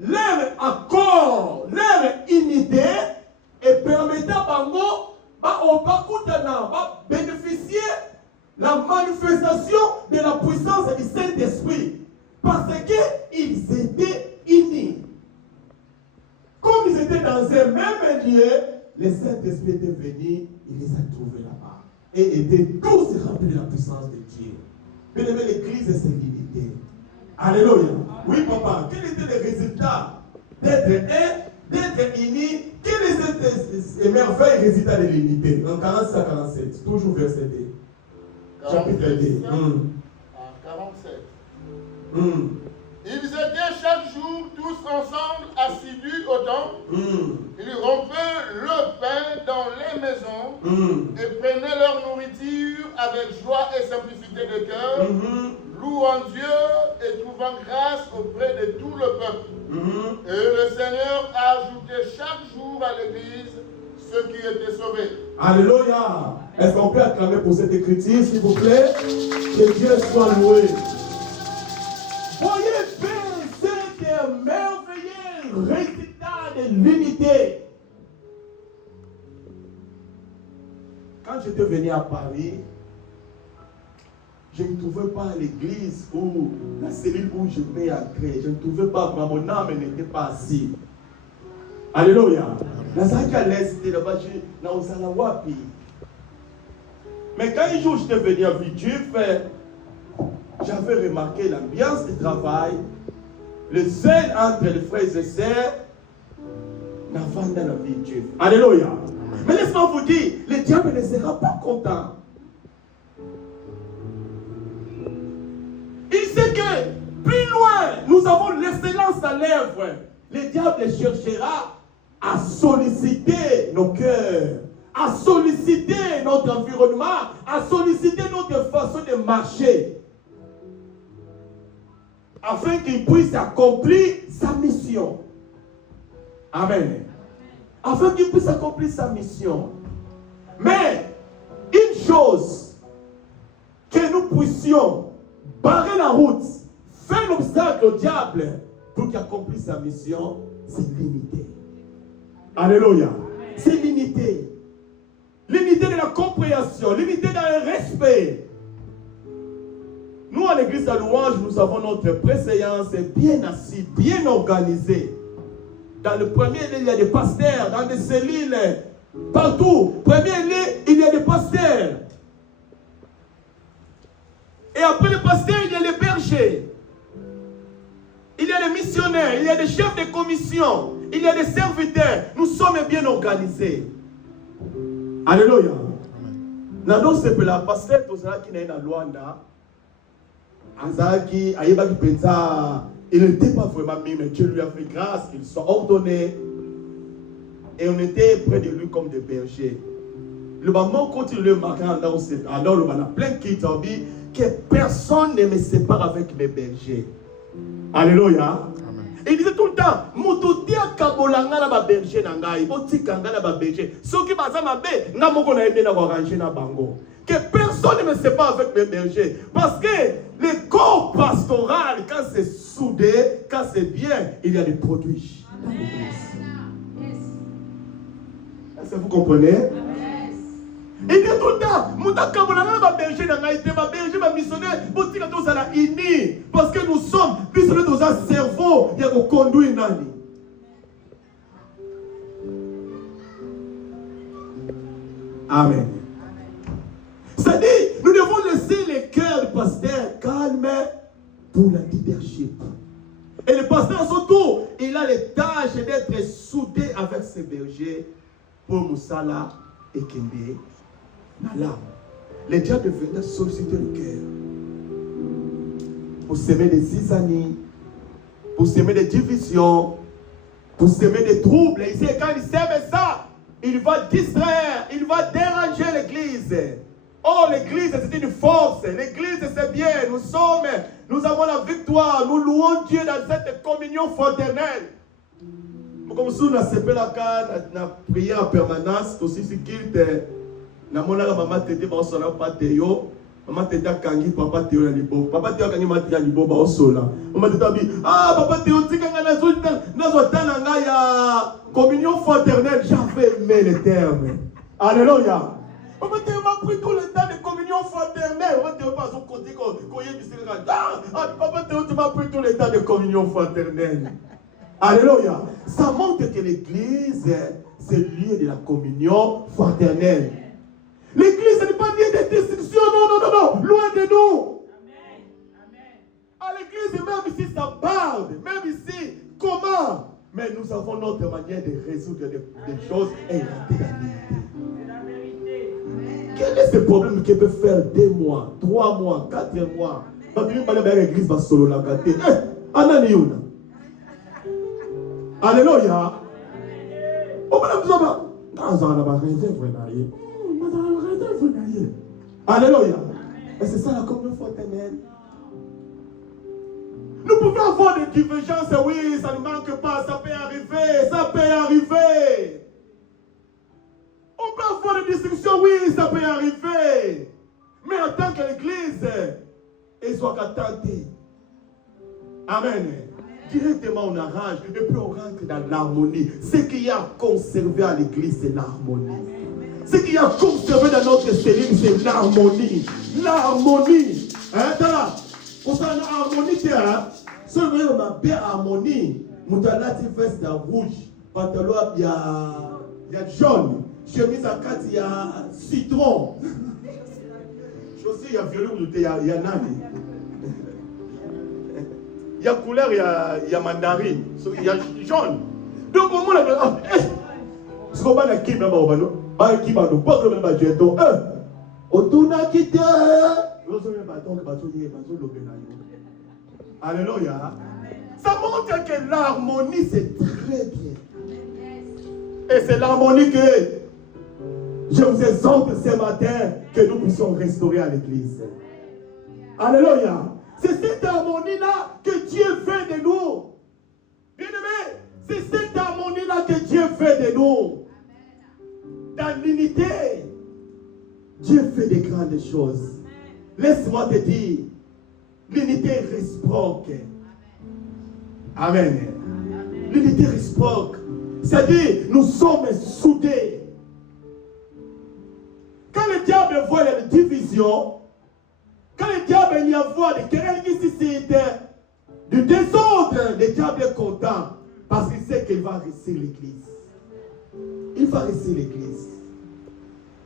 leur accord, leur unité et permettant à bénéficier la manifestation de la puissance du Saint-Esprit parce qu'ils étaient unis. Comme ils étaient dans un même lieu, le Saint-Esprit était venu, il les a trouvés là-bas et étaient tous remplis de la puissance de Dieu. Bien aimé, l'église, c'est l'unité. Alléluia. Oui, papa, quel était le résultat d'être un, d'être unis? Quels étaient les merveilleux résultats de l'unité? En 46 à 47, toujours verset 2. Chapitre 2. À 47. Ils étaient chaque jour tous ensemble assidus au temple. Ils rompaient le pain dans les maisons et prenaient leur nourriture avec joie et simplicité de cœur, louant Dieu et trouvant grâce auprès de tout le peuple. Et le Seigneur a ajouté chaque jour à l'église ceux qui étaient sauvés. Alléluia. Est-ce qu'on peut acclamer pour cette écriture, s'il vous plaît? Que Dieu soit loué. Voyez bien, c'est un merveilleux résultat de l'unité. Quand j'étais venu à Paris, je ne trouvais pas l'église ou la cellule où je vais entrer. Je ne trouvais pas, mon âme n'était pas assise. Alléluia. À l'est, là-bas, mais quand un jour j'étais venu à Villejuif, j'avais remarqué l'ambiance du travail, le zèle entre les frères et sœurs, dans la vie de Dieu. Alléluia. Mais laisse-moi vous dire, le diable ne sera pas content. Il sait que plus loin, nous avons l'excellence à l'œuvre. Le diable cherchera à solliciter nos cœurs, à solliciter notre environnement, à solliciter notre façon de marcher, afin qu'il puisse accomplir sa mission. Amen. Afin qu'il puisse accomplir sa mission. Mais, une chose, que nous puissions barrer la route, faire l'obstacle au diable pour qu'il accomplisse sa mission, c'est l'unité. Alléluia. C'est l'unité. L'unité de la compréhension, l'unité dans le respect. Nous, à l'église de louange, nous avons notre préséance bien assis, bien organisée. Dans le premier lieu, il y a des pasteurs, dans des cellules, partout. Premier lieu, il y a des pasteurs. Et après les pasteurs, il y a les bergers. Il y a les missionnaires, il y a des chefs de commission, il y a des serviteurs. Nous sommes bien organisés. Alléluia. Nando sepela pasteur tozala ki na Luanda. Azaki ayebaki pensa, il n'était pas vraiment mis, mais Dieu lui a fait grâce, ils sont ordonnés. Et on était près de lui comme des bergers. Le moment continue le matin, alors on a plein qui t'ont dit que personne ne me sépare avec mes bergers. Alléluia. Il disait tout le temps, Mototia Kabolanga na ba berger na ngai, Otikanga na ba berger. Soki baza mabe, nga moko na yende na ko arranger na bango. Que personne ne me sépare avec mes bergers. Parce que le corps pastoral, quand c'est soudé, quand c'est bien, il y a des produits. Est-ce que vous comprenez? Il dit tout le temps, Moutaka Bolanga va berger dans l'Aïté, va berger, va missionnaire, Botika tous à la ini. Parce que nous sommes, puisque nous avons un cerveau, il y a qu'on conduit Nani. Amen. C'est-à-dire, nous devons laisser les cœurs du pasteur calmes pour la leadership. Et le pasteur, à son tour, il a les tâches d'être soudé avec ses bergers pour Moussala et Kende. Le diable venait solliciter le cœur pour semer des zizanies, pour semer des divisions, pour semer des troubles. Et ici, quand il sème ça, il va distraire, il va déranger l'église. Oh, l'église, c'est une force. L'église, c'est bien. Nous avons la victoire. Nous louons Dieu dans cette communion fraternelle. Comme si on a séparé la prière en permanence, aussi ce qu'il était. Na mona la maman tete ba osola pa teyo maman tete kangi papa teyo na libo papa teyo kangi mati ya libo ba osola maman tete bi papa teyo tikanga na zotana nga ya communion fraternelle. J'avais aimé les termes. Alléluia. Papa teyo m'a pris tout le temps de communion fraternelle. Papa teyo pas son côté ko yebisira papa teyo tu m'as pris tout le temps de communion fraternelle. Alléluia. Ça montre que l'église c'est le lieu de la communion fraternelle. L'église n'est pas lieu de destruction, non, loin de nous. Amen. Amen. À l'église, même ici, ça parle, même ici, comment? Mais nous avons notre manière de résoudre des choses et la vérité. Quel est ce problème qui peut faire 2 mois, 3 mois, 4 mois? L'église va solo la gâter. Alléluia. Alléluia. Et c'est ça la communion fraternelle. Nous pouvons avoir des divergences, oui, ça ne manque pas, ça peut arriver. On peut avoir des discussions, oui, ça peut arriver. Mais en tant que l'église, elle soit attendue. Amen. Directement on arrange et puis on rentre dans l'harmonie. Ce qu'il y a conservé à l'église, c'est l'harmonie. Ce qu'il y a conservé dans notre cellule, c'est l'harmonie. L'harmonie. Hein, là, on s'en a harmonie, si on a bien harmonie, on a la veste rouge, pantalon, il y a jaune, chemise à 4, il y a citron. Chaussée, il y a violet, il y a nani. Il y a couleur, il y a mandarine, il y a jaune. Donc, au moins, ce qu'on va qui là-bas, qui va nous pas comme un jeton. Alléluia. Ça montre que l'harmonie, c'est très bien. Et c'est l'harmonie que je vous exhorte ce matin que nous puissions restaurer à l'église. Alléluia. C'est cette harmonie-là que Dieu fait de nous. Bien-aimés, c'est cette harmonie-là que Dieu fait de nous. Dans l'unité, Dieu fait de grandes choses. Laisse-moi te dire, l'unité est réciproque. Amen. L'unité réciproque. C'est-à-dire, nous sommes soudés. Quand le diable voit les divisions, quand le diable y a des querelles qui suscitent du désordre, le diable est content parce qu'il sait qu'il va réussir l'église. Il va réussir l'église.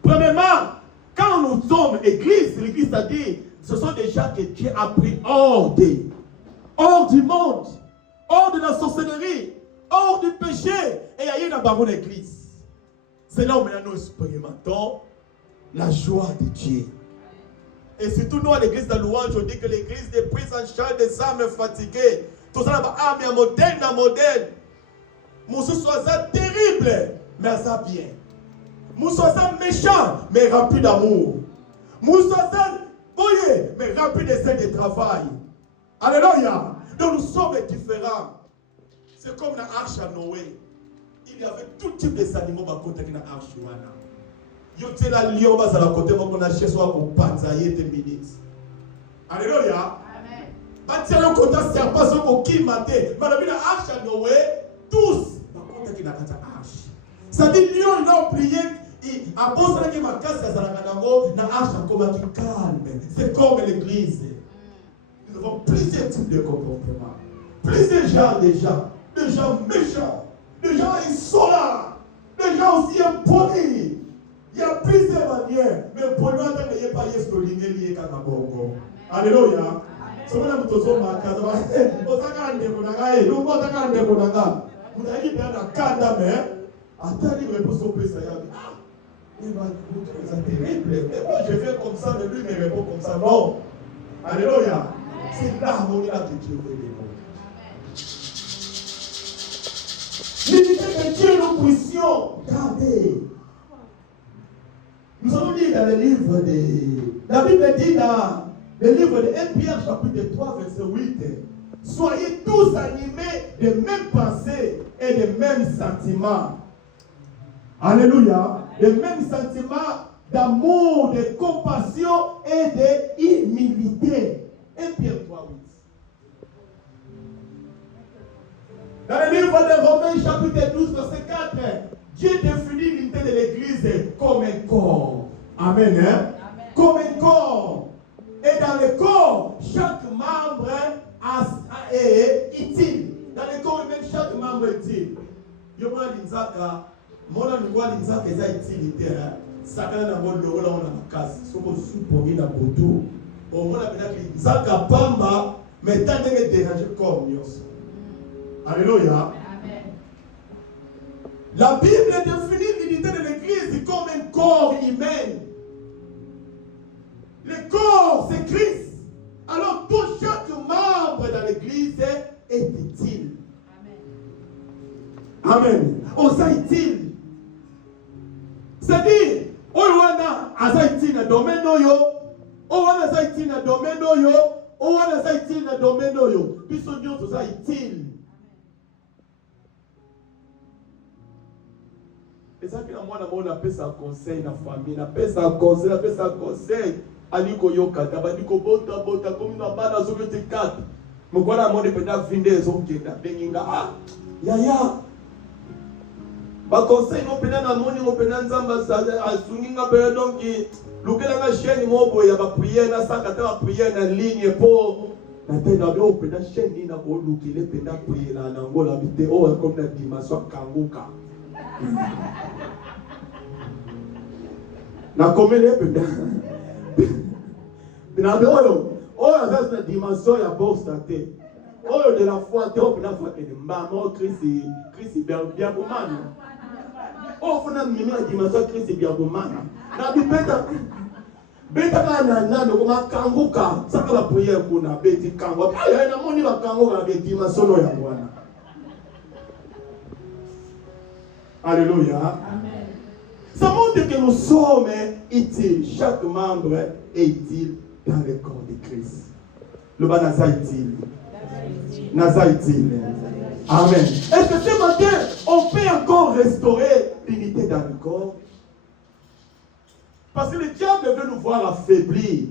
Premièrement, quand nous sommes église, l'église a dit, ce sont des gens que Dieu a pris hors du monde, hors de la sorcellerie, hors du péché, et il y a eu dans l'église. C'est là où maintenant nous expérimentons la joie de Dieu. Et surtout nous à l'église de louange, on dit que l'église des prises en charge des âmes fatiguées. Tout ça là-bas, ah, mais un modèle. Moussou soit terrible, mais ça bien. Moussou soit méchant, mais rempli d'amour. Moussou soit boyé, mais rempli d'essais de travail. Alléluia. Donc nous sommes différents. C'est comme la arche à Noé. Il y avait tout type de animaux à côté de la arche. Il y a la lion à la côté de la chaise pour panzailler des minutes. Alléluia. Amen. Bâtir le côté serpent sur le qui maté. Mais la arche à Noé, tous à côté de la arche. Ça dit lion, il a prié. À cause de la casse à la arche comme qui calme. C'est comme l'église. Nous avons plusieurs types de comportements. Plusieurs genres de gens. Des gens méchants. Des gens insolents. Des gens aussi impolis. Il y a plusieurs manières. Mais pour nous, il n'y a pas de lié à Bongo. Alléluia. Si vous avez un peu de temps, vous avez un peu de temps. Vous avez un peu de temps. C'est terrible. Et moi, je fais comme ça, mais lui me répond comme ça. Non. Alléluia. C'est l'harmonie là que Dieu veut. L'unité que Dieu nous puissions garder. Nous allons lire dans le livre de... La Bible dit dans le livre de 1 Pierre chapitre 3 verset 8. Soyez tous animés des mêmes pensées et des mêmes sentiments. Alléluia. Les mêmes sentiments d'amour, de compassion et d'humilité. 1 Pierre 3 8. Dans le livre de Romains chapitre 12 verset 4, Dieu définit l'unité de l'église comme un corps. Amen. Hein? Amen. Comme un corps. Et dans le corps, chaque membre est utile. Dans le corps, même chaque membre est utile. Je vois l'inzaka, moi je vois l'inzaka est utilité. Sakana na bon logo là on a makasi. Soko supporter na boto. Au moins la l'inzaka pamba, mais tant que déranger corps nyos. Alléluia. Amen. La Bible définit l'unité de l'église comme un corps humain. Le corps, c'est Christ. Alors, tout chaque membre dans l'église est utile. Amen. Amen. On s'est utile. C'est-à-dire, Owana azaitine na domaine yo, Owana azaitine na domaine yo, Owana azaitine na domaine yo. Puis son Dieu tout ça utile. Et ça que moi on appelle ça conseil na famille, na appelle ça conseil. Aliko yoka tabadiko bota comme na bana zo te 4. Mukwana monde penda vinde zo kenda benginga yaya. Ba conseil no penda na moni no penda nzamba sa asunginga pe donc lukela nga chaîne mo boya ba prière na saka ta prière na ligne po na tena do penda chaîne na ko lukile penda prière na ngola bite o comme na dimension kanguka. Na komele penda Binabe oyo azaz na dimension ya bourse te. Oyo de la foi te opena foi ke mbamo Christ bien komana. O funa mimi na dimension Christ bien komana. Na bipeta beta na nando ko makanguka saka la prière kuna beti kango. Ya na moni ba kango na be dimension ya bwana. Alléluia. Amen. Ça montre que nous sommes utiles. Chaque membre est utile dans le corps de Christ. Le bas Naza utile. Naza utile. Amen. Est-ce que ce matin, on peut encore restaurer l'unité dans le corps? Parce que le diable veut nous voir affaiblir.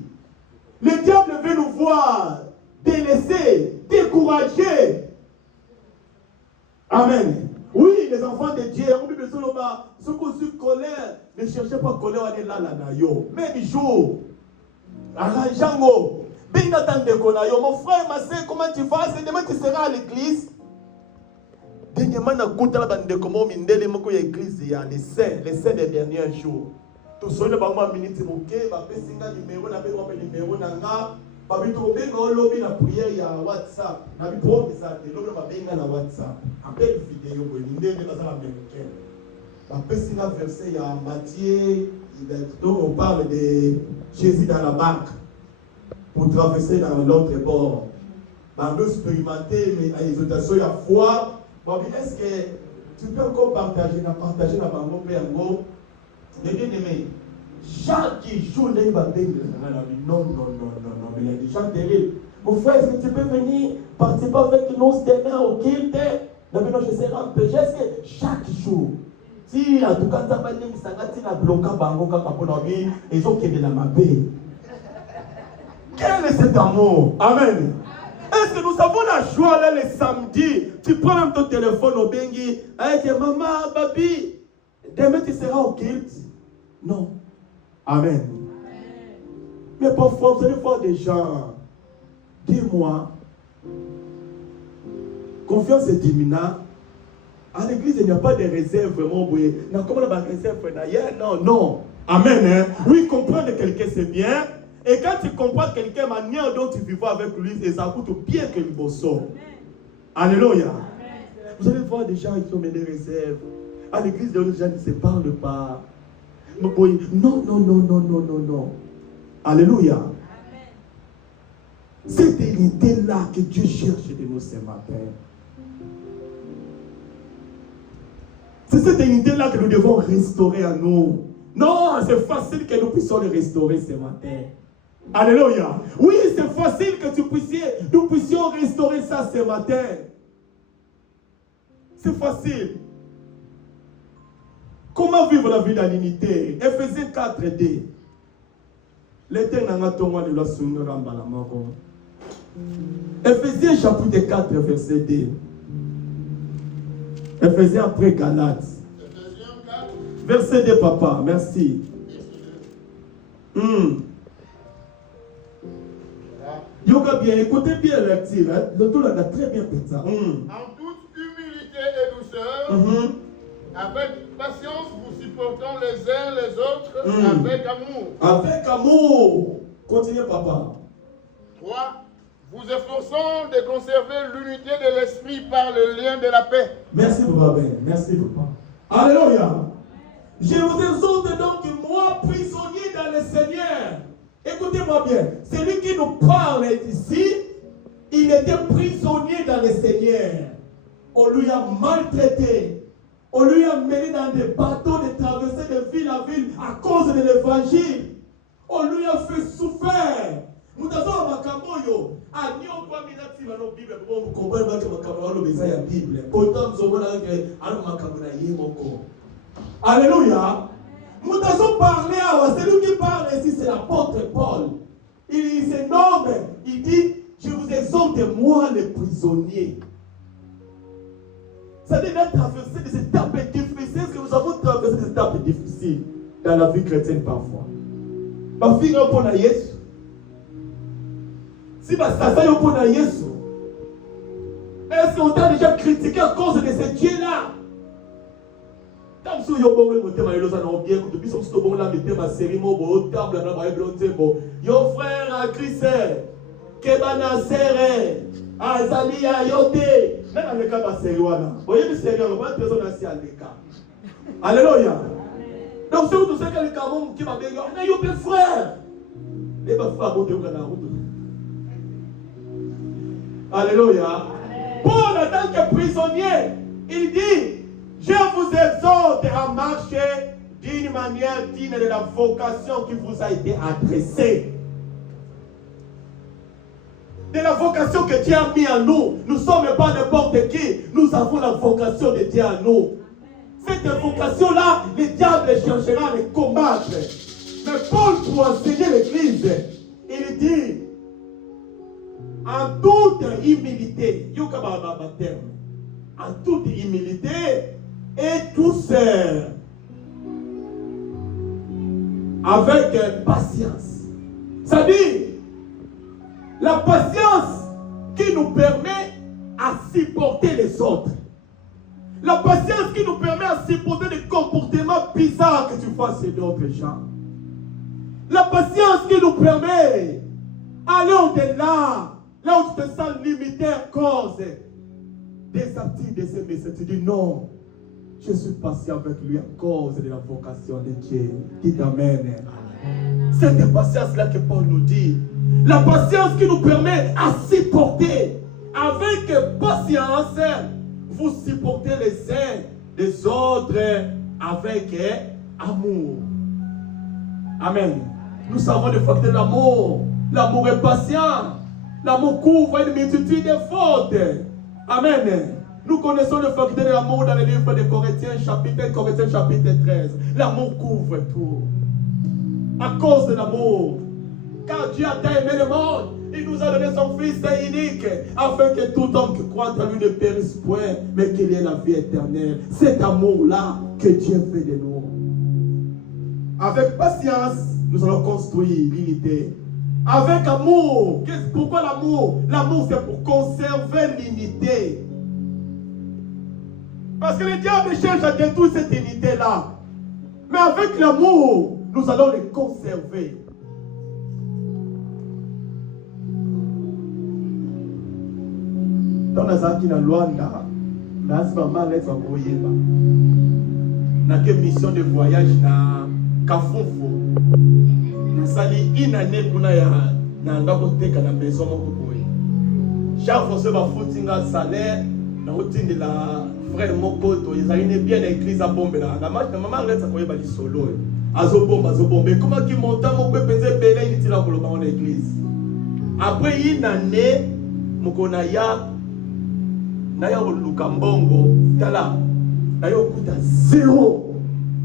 Le diable veut nous voir délaissés, découragés. Amen. Oui, les enfants de Dieu, on peut besoin de ceux qui sont colère, ne cherchez pas colère, on est là, même jour. Arrangeango. Mon frère, ma soeur, comment tu vas? C'est demain tu seras à l'église. Dernièrement, on a goûté la bande de comment on a l'église, il y a les saints des derniers jours. tout sonne par moi minute moké, va faire singa numéro, na bengo numéro nanga, va bito bengo lobby na prière ya WhatsApp, na bi pro ça, lobby va benga na WhatsApp, appel vidéo bo ndenge na sala américaine. Va faire singa verset ya Matthieu, donc on parle de Jésus dans la barque pour traverser dans l'autre bord. Va expérimenter mais à l'exaltation ya foi. Est-ce que tu peux encore partager la bango péango? Bien-aimé, chaque jour, non, mais il y a des gens derrière. Mon frère, est-ce que tu peux venir participer avec nous demain au culte? Non, je serai empêché. Est-ce que chaque jour, si en tout cas, tu as dit que tu as bloqué bango, ils ont quitté la mapé. Quel est cet amour? Amen. Est-ce que nous avons la joie là le samedi? Tu prends même ton téléphone au bengi, avec maman, papi, demain tu seras au culte? Non. Amen. Amen. Mais parfois vous allez voir des gens, dis-moi, confiance est diminuant. À l'église il n'y a pas de réserve vraiment. Non, comment on va réserve? Non. Amen. Hein? Oui, comprendre quelqu'un c'est bien. Et quand tu comprends quelqu'un, la manière dont tu vivras avec lui, et ça coûte bien que le bosso. Alléluia. Amen. Vous allez voir des gens qui ont des réserves. À l'église, les gens ne se parlent pas. Non. Alléluia. Amen. Cette unité-là que Dieu cherche de nous ce matin. C'est cette unité-là que nous devons restaurer à nous. Non, c'est facile que nous puissions le restaurer ce matin. Alléluia. Oui, c'est facile que nous puissions restaurer ça ce matin. C'est facile. Comment vivre la vie dans l'unité? Ephésiens 4:2. Ephésiens chapitre 4, verset 2. Ephésiens après Galates. Verset 2, papa. Merci. Yoga bien, écoutez bien la lecture. Le tout là, très bien fait ça. En toute humilité et douceur, avec patience, vous supportons les uns les autres avec amour. Avec amour. Continuez, papa. 3. Vous efforçons de conserver l'unité de l'esprit par le lien de la paix. Merci, papa. Merci, papa. Alléluia. Je vous exhorte donc, moi, prisonnier dans le Seigneur. Écoutez-moi bien. Celui qui nous parle ici, il était prisonnier dans le Seigneur. On lui a maltraité. On lui a mené dans des bateaux de traverser de ville à ville à cause de l'évangile. On lui a fait souffrir. Nous avons un macamoyo. Ah, ni on peut mettre dans nos Bibles pour nous comprendre que macamoyo est la Bible. Pourtant, nous avons un macamoyo. Alléluia. Nous avons parlé à celui qui parle ici, c'est l'apôtre Paul. Il se nomme, il dit, je vous exhorte, moi le prisonnier. Ça veut dire traverser des étapes difficiles. Est-ce que nous avons traversé des étapes difficiles dans la vie chrétienne parfois? Ma fille est pour Jésus. Si ma sasa est pour Jésus, est-ce qu'on t'a déjà critiqué à cause de ce Dieu-là? Yo frère à Christ, Kebana Sere, Azalia Yote, même avec la série, vous voyez le Seigneur, on va être personne assis à l'écart. Alléluia. Donc, c'est tout ça que les camons qui m'a dit, on a eu des frères. Les frères vont te prendre la route. Alléluia. Paul, en tant que prisonnier, il dit, je vous exhorte à marcher d'une manière digne de la vocation qui vous a été adressée. De la vocation que Dieu a mis en nous. Nous ne sommes pas n'importe qui. Nous avons la vocation de Dieu en nous. Cette vocation-là, le diable cherchera à les combattre. Mais Paul, pour enseigner l'Église, il dit, en toute humilité, en toute humilité, et douceur, avec patience. C'est-à-dire, la patience qui nous permet à supporter les autres. La patience qui nous permet à supporter des comportements bizarres que tu fasses chez d'autres gens. La patience qui nous permet d'aller au-delà, là où tu te sens limité à cause des actifs de ces messieurs. Tu dis non, je suis patient avec lui à cause de la vocation de Dieu. Dites Amen. Cette patience-là que Paul nous dit. La patience qui nous permet à supporter avec patience. Vous supportez les uns les autres avec amour. Amen. Nous savons le facteur de l'amour. L'amour est patient. L'amour couvre une multitude de fautes. Amen. Nous connaissons le facteur de l'amour dans le livre de Corinthiens chapitre 13. L'amour couvre tout. À cause de l'amour. Car Dieu a tant aimé le monde, il nous a donné son Fils unique, afin que tout homme qui croit en lui ne périsse point, mais qu'il ait la vie éternelle. Cet amour-là que Dieu fait de nous. Avec patience, nous allons construire l'unité. Avec amour, pourquoi l'amour? L'amour, c'est pour conserver l'unité. Parce que le diable cherche à détruire cette unité-là. Mais avec l'amour, nous allons les conserver. Dans la zaki na Luanda, dans maman reste en Koyeba. Dans quelle mission de voyage na Kafunfo. Na sali une année kuna ya na ndako teka na maison moko boye. Chaque fois ba footinga salaire na otinde la frère moko to ezali bien na église a bombe na maman reste en Koyeba li solo. Azobomba. Comment qui monta moko penze belé ni tila koloba en église. Après une année mokona ya Naya Lukambongo, Tala, Naya Okuta zéro.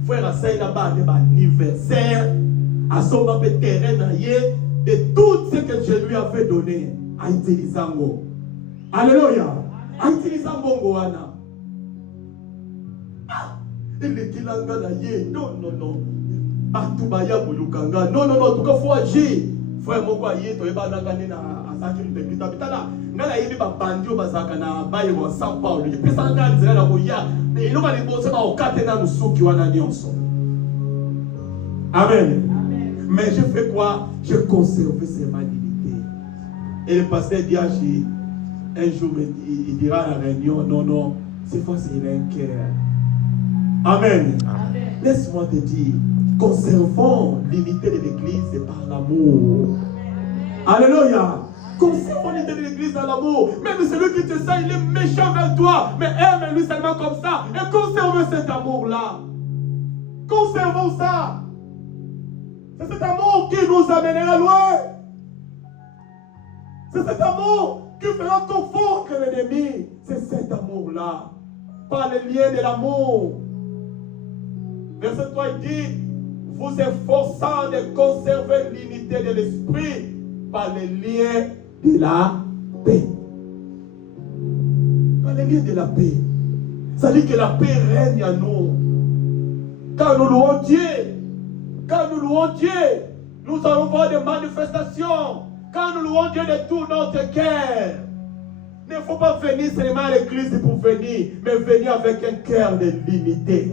Frère Assaï là-bas, il y a un anniversaire, à son terrain, de tout ce que Dieu lui a fait donner à Itilizango. Alléluia. À Itilizango, Anna. Il est Kilanga Naye. Non. Atubaya Boulukanga. Non, en tout cas, il faut agir. Frère Moko Aye, tu es pas dans la Asaki Bitala. Ngala yebi ba bandio bazaka na baye wa São Paulo. Il peut s'engager nzela la boya. Mais il va les bosser ba okate na musuki wana nyonso. Amen. Mais je fais quoi? Je conserve ces magnifiques. Et le pasteur Diachi, un jour, il dira à la réunion, non, cette fois c'est un cœur. Amen. Laisse-moi te dire, conservons l'unité de l'église par l'amour. Alléluia. Conservons l'unité de l'église dans l'amour. Même celui qui te sent, il est méchant vers toi. Mais aime-lui seulement comme ça. Et conservez cet amour-là. Conservons ça. C'est cet amour qui nous amènera loin. C'est cet amour qui fera confondre l'ennemi. C'est cet amour-là. Par le lien de l'amour. Verset 3, il dit, vous efforçant de conserver l'unité de l'esprit par le lien de la paix. Par le lien de la paix. Ça dit que la paix règne en nous. Quand nous louons Dieu, nous allons voir des manifestations. Quand nous louons Dieu de tout notre cœur, il ne faut pas venir seulement à l'église pour venir, mais venir avec un cœur de l'unité.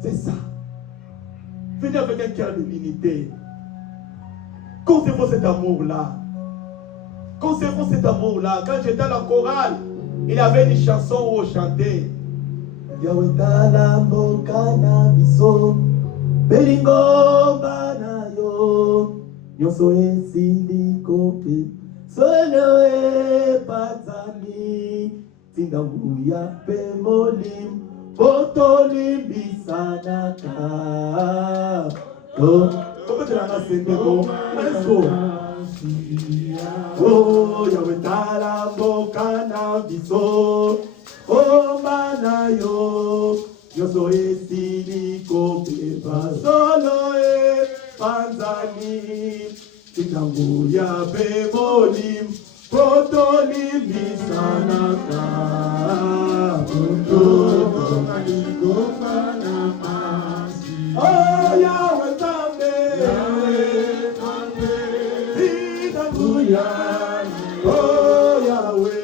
C'est ça. Venez avec un cœur de l'unité. Conservons cet amour-là. Conservons cet amour-là. Quand j'étais à la chorale, il y avait une chanson où on chantait. Yawetala mbokana biso belingo banayo nyoso esili kope solo e patani tindabuya pe molim potoli bisanaka comment tu l'as senti oh yawetala mbokana biso oh manayo yoso esili kopeba solo e panzani tindangu ya bebolim potoli misanaka toto kaligofana masi oh yawe tambe tindangu ya oh yawe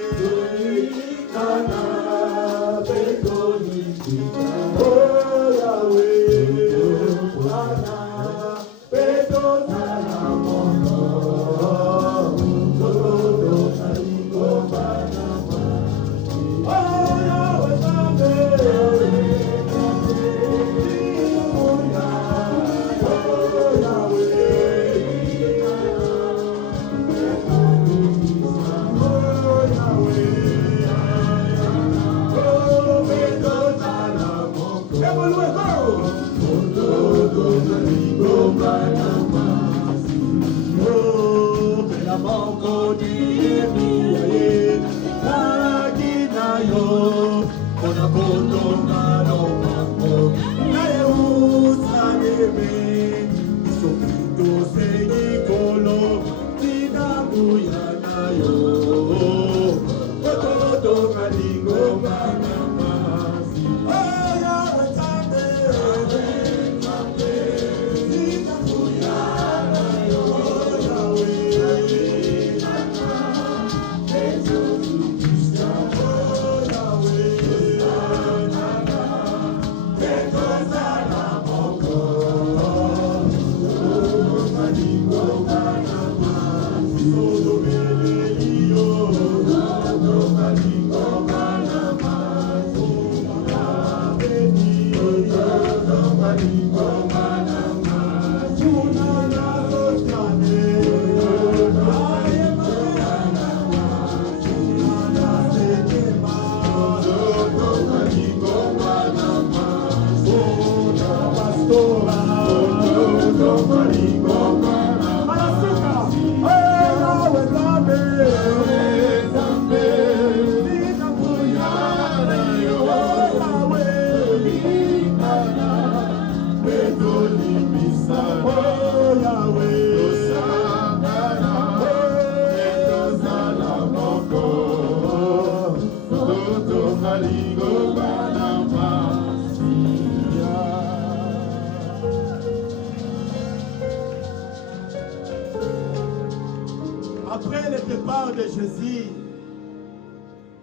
Après le départ de Jésus,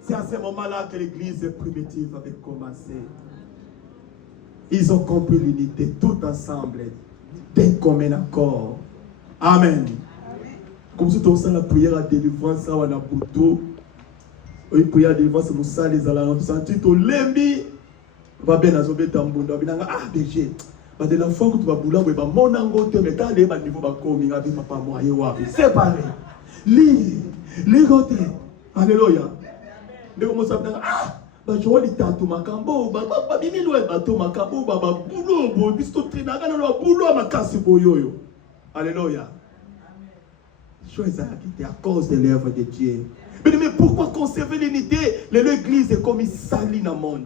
c'est à ce moment-là que l'église primitive avait commencé. Ils ont compris l'unité, tout ensemble, d'un commun accord. Amen. Comme si tu as la prière à délivrance, on a beaucoup. Oui, prière à délivrance, nous sommes les alliés, nous sommes tous les va bien azobe tambunda binanga ah BG ba de la fois que tu vas bouler ba mona ngote mais quand les ba niveau ba komi ngabi papa moye wapi c'est pareil li gote alléluia ndeko mo sabanga ah ba joli tatu makambo ba bimi loe ba to makambo ba bulo bo bisto trina kana lo bulo makasi boyoyo alléluia chose qui à cause de l'œuvre de Dieu mais pourquoi conserver l'unité l'église est comme salie dans le monde.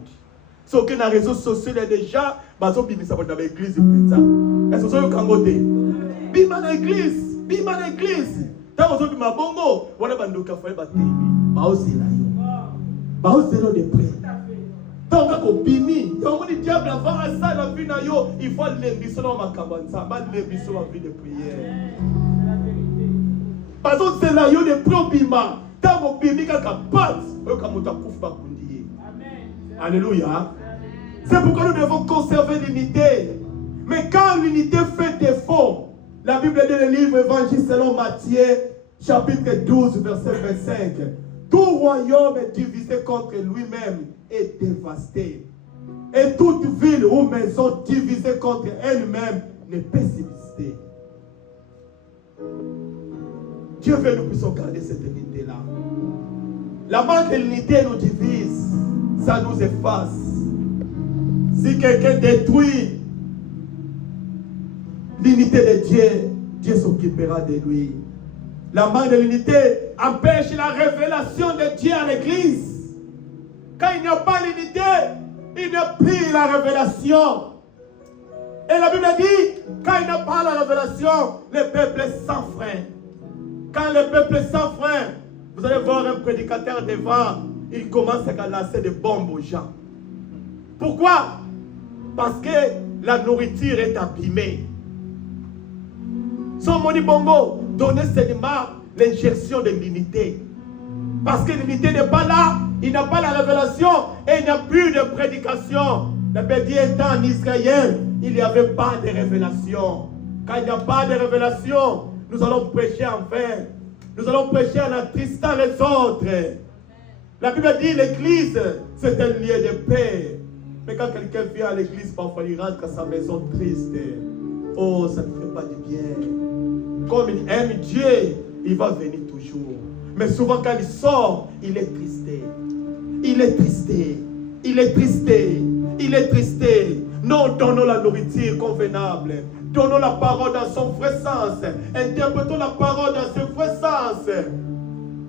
Ce que les réseaux sociaux déjà, bazo bimisa dans l'église pizza. Est-ce que vous kangote? Bima l'église, bima l'église. Tant que vous bima bongo, wala bandoka fa ba temi. Ba osela yo. Ba osela de près. Tant que vous bimi, yo moni diable avant ça la vie na yo, il faut lembiso na makambanza, ba lembiso la vie de prière. Bazo sela yo de probima. Tant que vous bimi kaka pat, yo kamuta kufa kundi. Alléluia. C'est pourquoi nous devons conserver l'unité. Mais quand l'unité fait défaut, la Bible dit le livre Évangile selon Matthieu, chapitre 12, verset 25. Tout royaume est divisé contre lui-même est dévasté. Et toute ville ou maison divisée contre elle-même ne peut subsister. Dieu veut que nous puissions garder cette unité-là. La manque de l'unité nous divise. Ça nous efface. Si quelqu'un détruit l'unité de Dieu, Dieu s'occupera de lui. La manque de l'unité empêche la révélation de Dieu à l'église. Quand il n'y a pas l'unité, il n'y a plus la révélation. Et la Bible dit, quand il n'y a pas la révélation, le peuple est sans frein. Quand le peuple est sans frein, vous allez voir un prédicateur devant, il commence à lancer des bombes aux gens. Pourquoi? Parce que la nourriture est abîmée. Son moni bongo, donnez seulement l'injection de l'unité. Parce que l'unité n'est pas là, il n'a pas la révélation et il n'y a plus de prédication. Le petit étant en Israël, il n'y avait pas de révélation. Quand il n'y a pas de révélation, nous allons prêcher en vain. Nous allons prêcher en attristant les autres. La Bible dit l'église, c'est un lieu de paix. Mais quand quelqu'un vient à l'église, parfois il rentre à sa maison triste. Oh, ça ne fait pas du bien. Comme il aime Dieu, il va venir toujours. Mais souvent quand il sort, il est tristé. Il est tristé. Il est tristé. Il est tristé. Non, donnons la nourriture convenable. Donnons la parole dans son vrai sens. Interprétons la parole dans son vrai sens.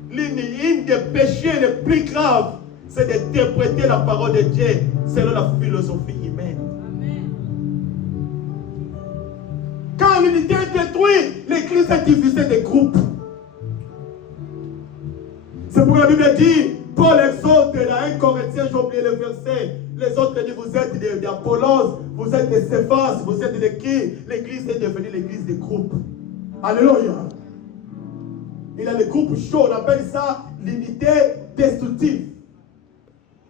L'une des péchés les plus graves, c'est d'interpréter la parole de Dieu selon la philosophie humaine. Amen. Quand l'unité est détruite, l'église est divisée des groupes. C'est pourquoi la Bible dit, Paul exhorte dans 1 Corinthiens, j'ai oublié le verset, les autres disent, vous êtes d'Apollos, vous êtes de Céphas, vous êtes de qui? L'église est devenue l'église des groupes. Alléluia. Il y a les groupes chauds, on appelle ça l'unité destructive.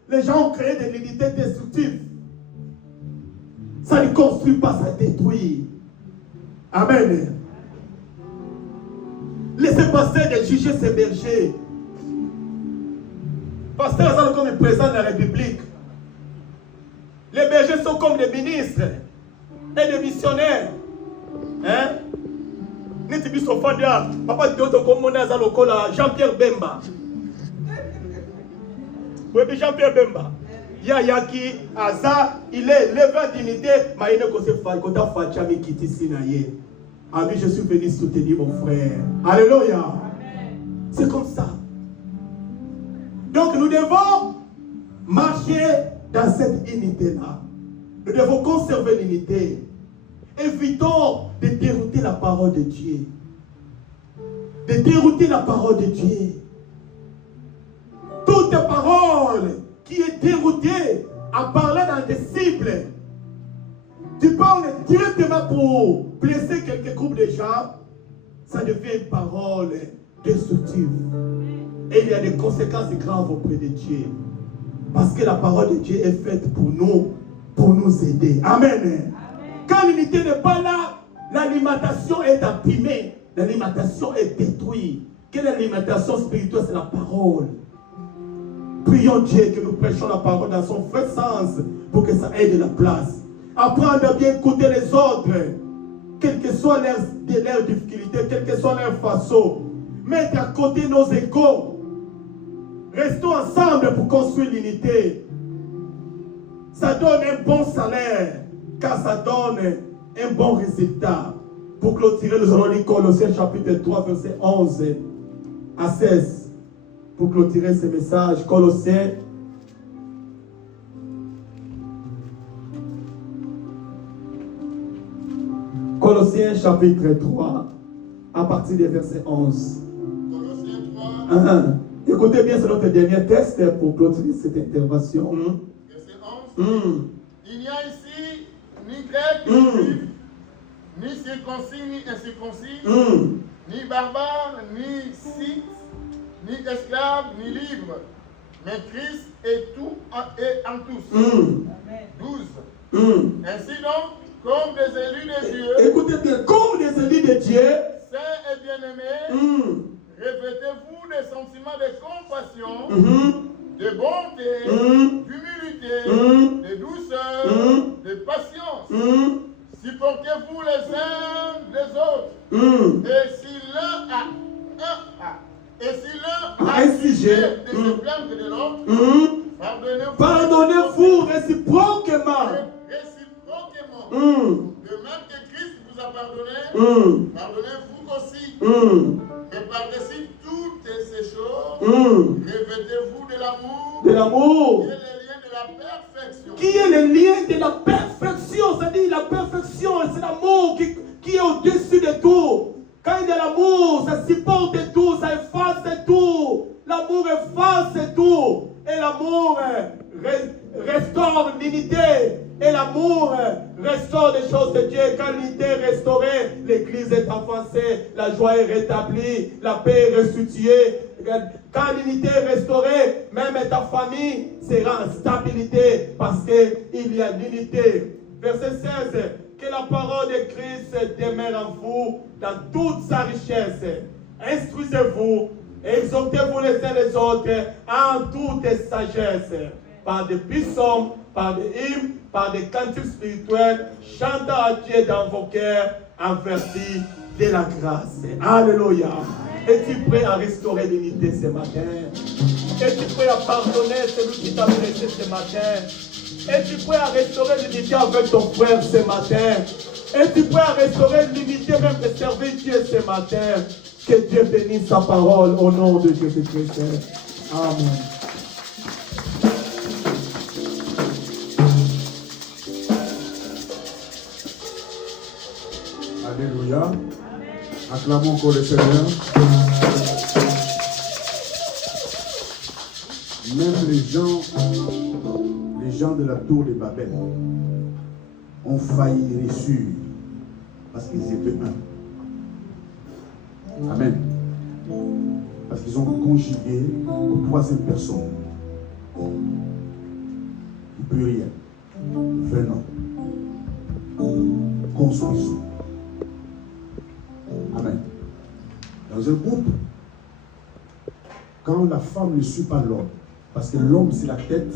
Les gens ont créé de l'unité destructive. Ça ne construit pas, ça détruit. Amen. Laissez passer de juger ces bergers. Pasteur Azal comme le président de la République. Les bergers sont comme des ministres et des missionnaires. Hein? Papa Jean-Pierre Bemba. Oui, Jean-Pierre Bemba. Yaki, Aza, il est levé d'unité, mais il ne peut pas faire de quitter Sinaïe. Ami, je suis venu soutenir mon frère. Alléluia. C'est comme ça. Donc nous devons marcher dans cette unité-là. Nous devons conserver l'unité. Évitons de dérouter la parole de Dieu. De dérouter la parole de Dieu. Toute parole qui est déroutée à parler dans des cibles. Tu parles directement pour blesser quelques groupes de gens, ça devient une parole destructive. Et il y a des conséquences graves auprès de Dieu. Parce que la parole de Dieu est faite pour nous aider. Amen. Quand l'unité n'est pas là, l'alimentation est abîmée, l'alimentation est détruite. Quelle alimentation spirituelle? C'est la parole. Prions Dieu que nous prêchons la parole dans son vrai sens pour que ça aide la place. Apprendre à bien écouter les autres, quelles que soient leurs difficultés, quelle que soit leur façon. Mettre à côté nos égos. Restons ensemble pour construire l'unité. Ça donne un bon salaire, car ça donne un bon résultat. Pour clôturer, nous allons lire Colossiens chapitre 3, verset 11 à 16. Pour clôturer ce message, Colossiens chapitre 3, à partir du verset 11. Colossiens 3. Écoutez bien, c'est notre dernier texte pour clôturer cette intervention. Verset 11. Il n'y a ici ni grec ni juif, ni circoncis ni incirconcis, ni barbare, ni scythe, ni esclave, ni libre, mais Christ est tout et en tous. 12. Ainsi donc, comme des élus de Dieu, écoutez bien, comme des élus de Dieu, saints et bien-aimés, revêtez-vous des sentiments de compassion, de bonté, d'humilité, de douceur, de patience. Supportez-vous les uns les autres. Et si l'un a un sujet de se plaindre de l'autre, pardonnez-vous réciproquement. De même que Christ vous a pardonné, pardonnez-vous aussi. Mais par-dessus toutes ces choses, revêtez-vous de l'amour. De l'amour. Qui est le lien de la perfection. Qui est le lien de la perfection? C'est-à-dire la perfection, c'est l'amour qui est au-dessus de tout. Quand il y a l'amour, ça supporte tout, ça efface tout. L'amour efface tout. Et l'amour restaure l'unité. Et l'amour restaure les choses de Dieu. Quand l'unité est restaurée, l'église est avancée, la joie est rétablie, la paix est restituée. Quand l'unité est restaurée, même ta famille sera en stabilité parce qu'il y a l'unité. Verset 16. Que la parole de Christ demeure en vous dans toute sa richesse. Instruisez-vous, exhortez-vous les uns les autres en toute sagesse, par des psaumes, par des hymnes, par des cantiques spirituels, chantant à Dieu dans vos cœurs en vertu de la grâce. Alléluia. Es-tu prêt à restaurer l'unité ce matin? Es-tu prêt à pardonner celui qui t'a blessé ce matin? Es-tu prêt à restaurer l'unité avec ton frère ce matin? Es-tu prêt à restaurer l'unité même de servir Dieu ce matin? Que Dieu bénisse sa parole au nom de Jésus-Christ. Amen. Alléluia. Acclamons encore le Seigneur. Même les gens de la tour de Babel ont failli réussir parce qu'ils étaient un. Amen. Parce qu'ils ont conjugué aux troisième personne. Il ne peut rien. Venons. Construisons. Amen. Dans un groupe, quand la femme ne suit pas l'homme, parce que l'homme c'est la tête,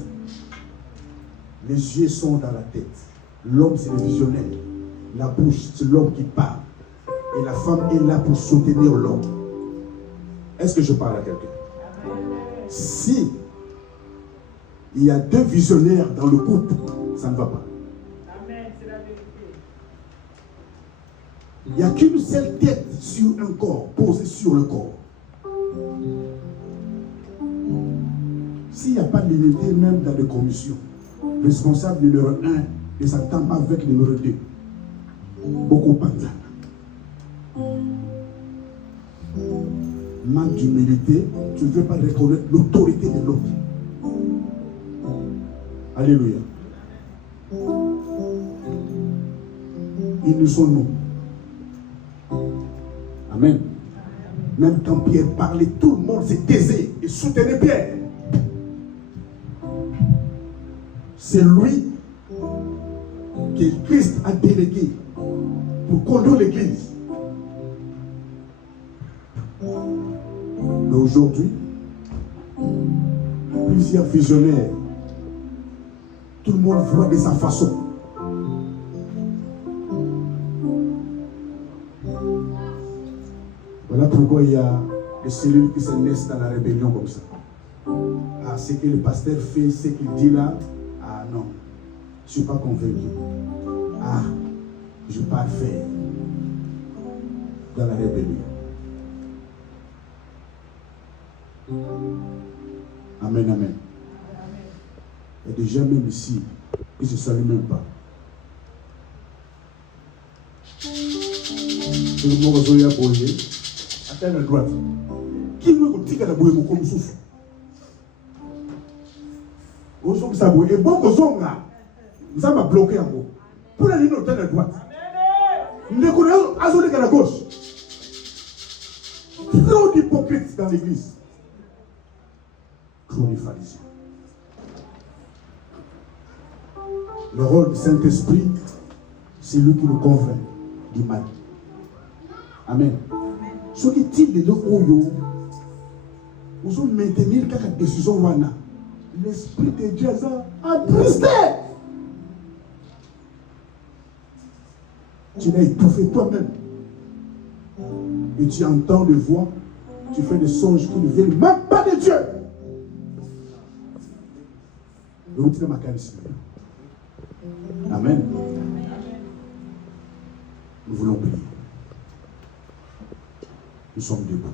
les yeux sont dans la tête. L'homme c'est le visionnaire. La bouche c'est l'homme qui parle. Et la femme est là pour soutenir l'homme. Est-ce que je parle à quelqu'un? Si il y a deux visionnaires dans le couple, ça ne va pas. Amen, c'est la vérité. Il n'y a qu'une seule tête sur un corps, posée sur le corps. S'il n'y a pas d'unité même dans les commissions, responsable numéro 1 ne s'entend pas avec le numéro 2. Beaucoup panza. Manque d'humilité, tu ne veux pas reconnaître l'autorité de l'autre. Alléluia. Ils nous sont nous. Amen. Même quand Pierre parlait, tout le monde se taisait et soutenait Pierre. C'est lui que Christ a délégué pour conduire l'église. Mais aujourd'hui, plusieurs visionnaires, tout le monde voit de sa façon. Voilà pourquoi il y a des cellules qui se naissent dans la rébellion comme ça. Ah, ce que le pasteur fait, ce qu'il dit là, ah non, je ne suis pas convaincu. Ah, je pars faire dans la rébellion. Amen, amen. Il y a des gens même ici qui ne se saluent même pas. C'est le mot que je vais poser. À la droite. Qui veut que tu aies boué comme souffle? Aujourd'hui, ça boué. Et bon, vous avez bloqué en haut. Pour aller à la droite. Nous connaissons à la gauche. Trop d'hypocrites dans l'église. Trop de pharisiens. Le rôle du Saint-Esprit, c'est lui qui nous convainc du mal. Amen. Ce qui tire les deux Oyo, vous allez maintenir quelques décisions. L'Esprit de Dieu a attristé. Tu l'as étouffé toi-même. Et tu entends des voix, tu fais des songes qui ne viennent même pas de Dieu. Amen. Nous voulons prier. Nous sommes debout.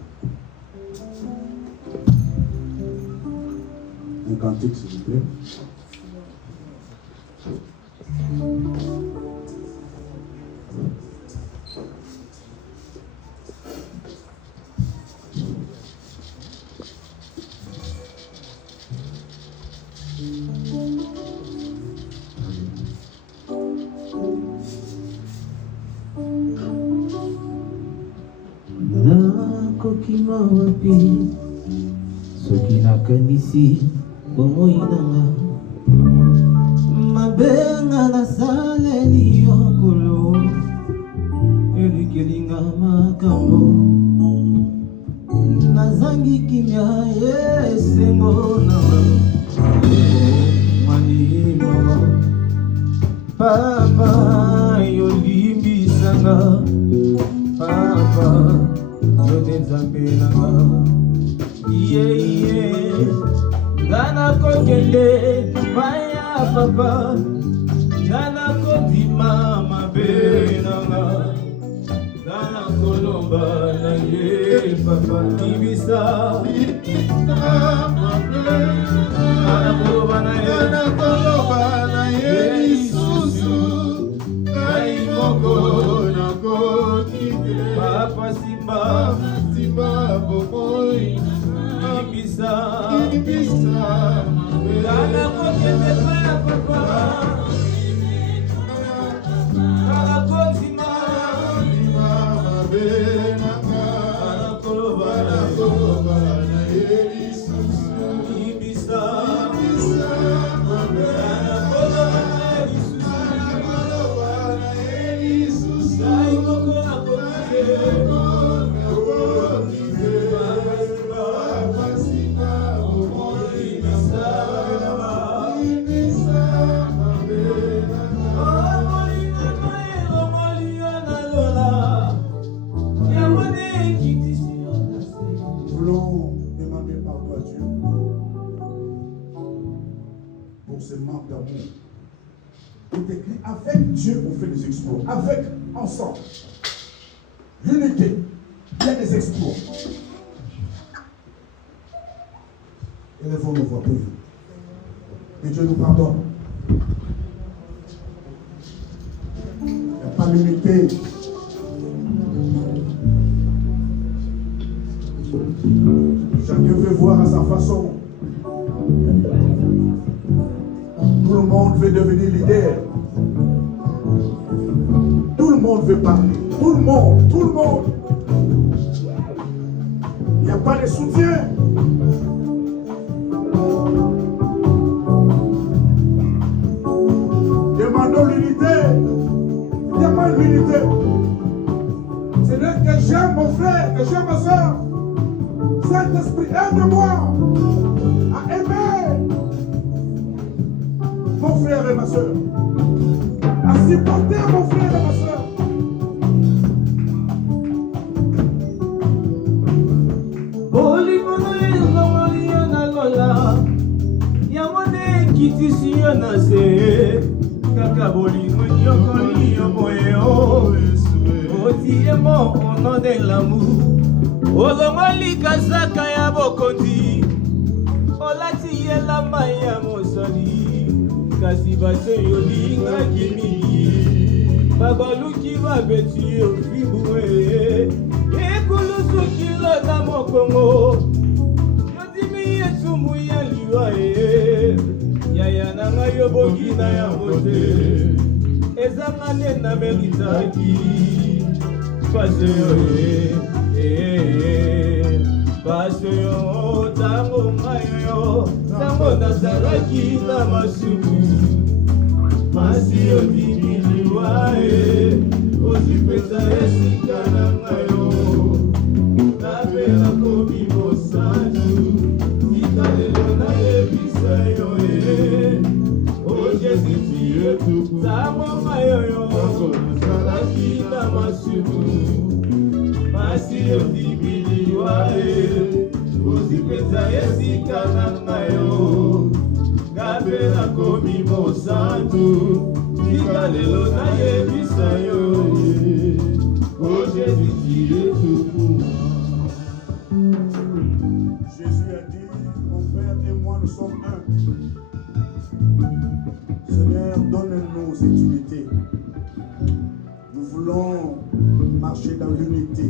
Un cantique, s'il vous plaît. Nakoki mawapi nakanisi bomoi nanga mabenga nasaleli yokolo elikelinga makambo nazangi kimia esengo nanga mwanimo papa yolimbisanga papa yonenzambe nanga iye ngana kokende maya papa ngana kondima mabe nanga ngana kolomba na ye papa ibisa ngana kolomba na ye isusu kai moko na kokite papa simba simba bomoi ibisa ngana kokende maya papa ngana kondima ce manque d'amour. Il est écrit, avec Dieu on fait des exploits. Avec, ensemble. L'unité, il y a des exploits. Élevons nos voix pour vous. Et Dieu nous pardonne. Il n'y a pas l'unité. Chacun veut voir à sa façon. Tout le monde veut devenir leader. Tout le monde veut parler. Tout le monde, tout le monde. Il n'y a pas de soutien. Demandons l'unité. Il n'y a pas l'unité. C'est là que j'aime mon frère, que j'aime ma soeur. Saint-Esprit, aide-moi à aimer mon frère et ma soeur, à supporter mon frère et ma soeur. Au nom de l'amour, olongoli kazaka ya bokondi, olati yela maya mosali, kasi bato yolinga kimi, babaluki babeti ofibue, ekulusu kilo na mokongo, yodimi yesumu ya liwa yaya nanga yobogi na ya mote, ezangane na meritaki. Paseyo, tango mayo, tango nazalaki na masuku, masiyo dimiluae, ozipeta esika na mayo, napela komi mosantu, ikalelo na ebisa yo o Jésus tu es tout pour tango mayo, nazalaki na masuku, masiyo dimiluae, ozipeta esika na mayo, napela komi mosantu, ikalelo na ebisa yo o Jésus tu es tout pour moi. Jésus a dit, mon Père et moi nous sommes un. Seigneur, donne-nous cette unité. Nous voulons marcher dans l'unité,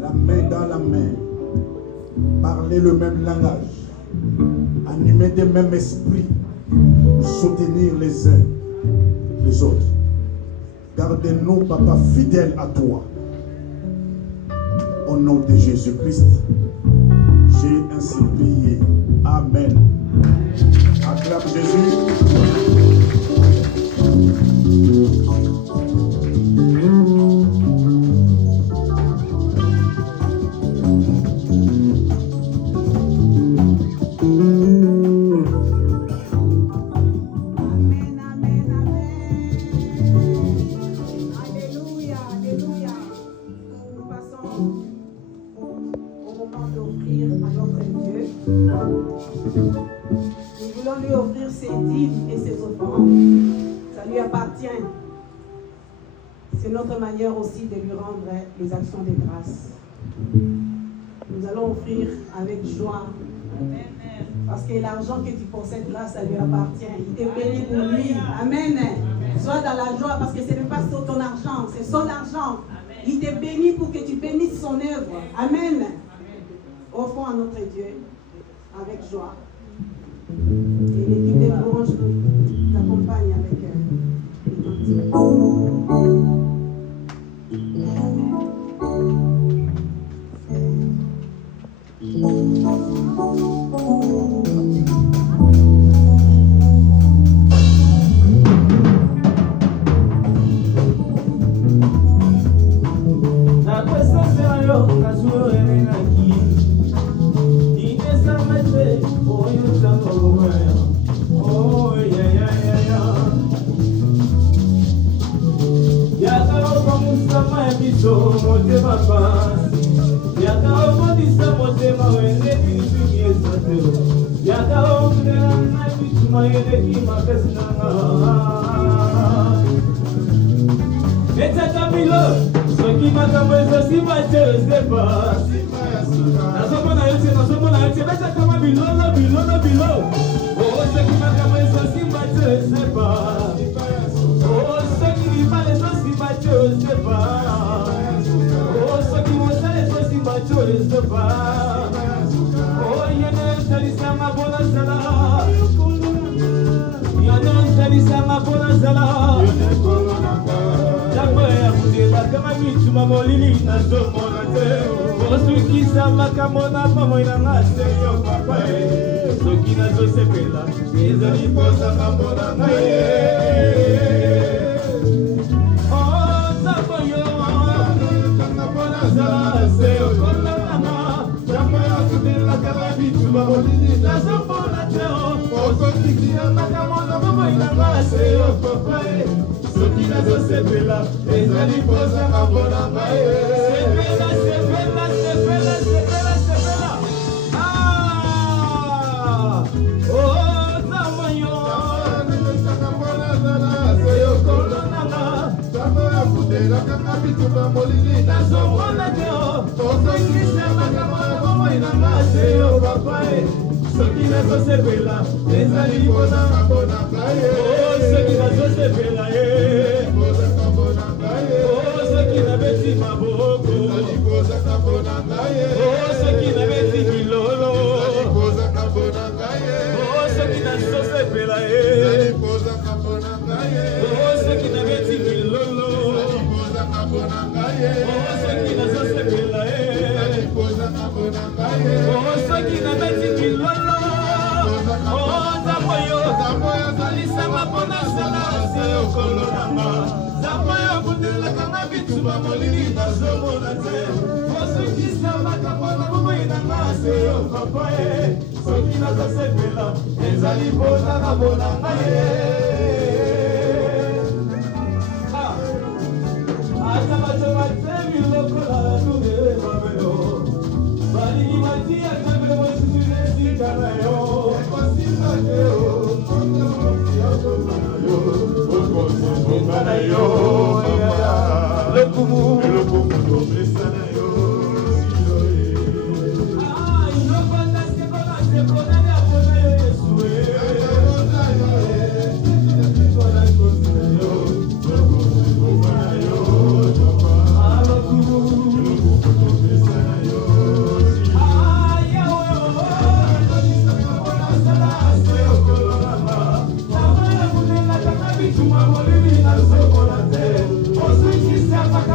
la main dans la main, parler le même langage, animer des mêmes esprits, soutenir les uns les autres. Gardez-nous, Papa, fidèles à toi. Au nom de Jésus-Christ, J'ai ainsi prié. Amen. Acclame Jésus. Aussi de lui rendre les actions de grâce. Nous allons offrir avec joie. Parce que l'argent que tu possèdes là, ça lui appartient. Il te bénit pour lui. Amen. Sois dans la joie parce que ce n'est pas ton argent, c'est son argent. Il te bénit pour que tu bénisses son œuvre. Amen. Offrons à notre Dieu avec joie. Et l'équipe des louanges nous accompagne avec les cantiques.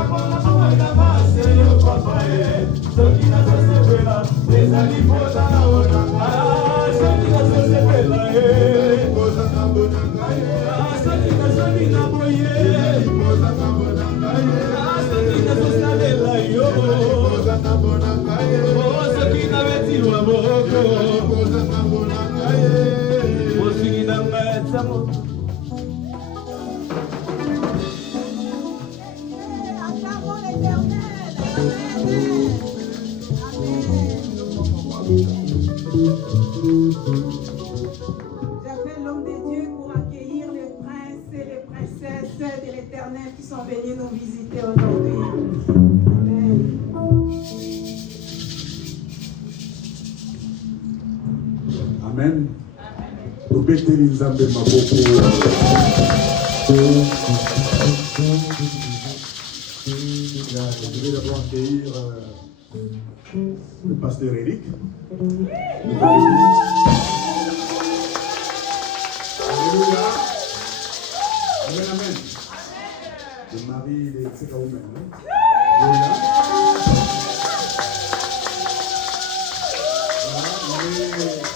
Papa, Acclamons. Acclamons l'Éternel. Amen. J'appelle l'homme de Dieu pour accueillir les princes et les princesses de l'Éternel qui sont venus nous visiter aujourd'hui. Amen. Amen. Nous mettons les Nzambe maboko. Je vais d'abord accueillir le pasteur Eric. Alléluia. Amen, amen. Le mari de Tsekaoumen. Alléluia.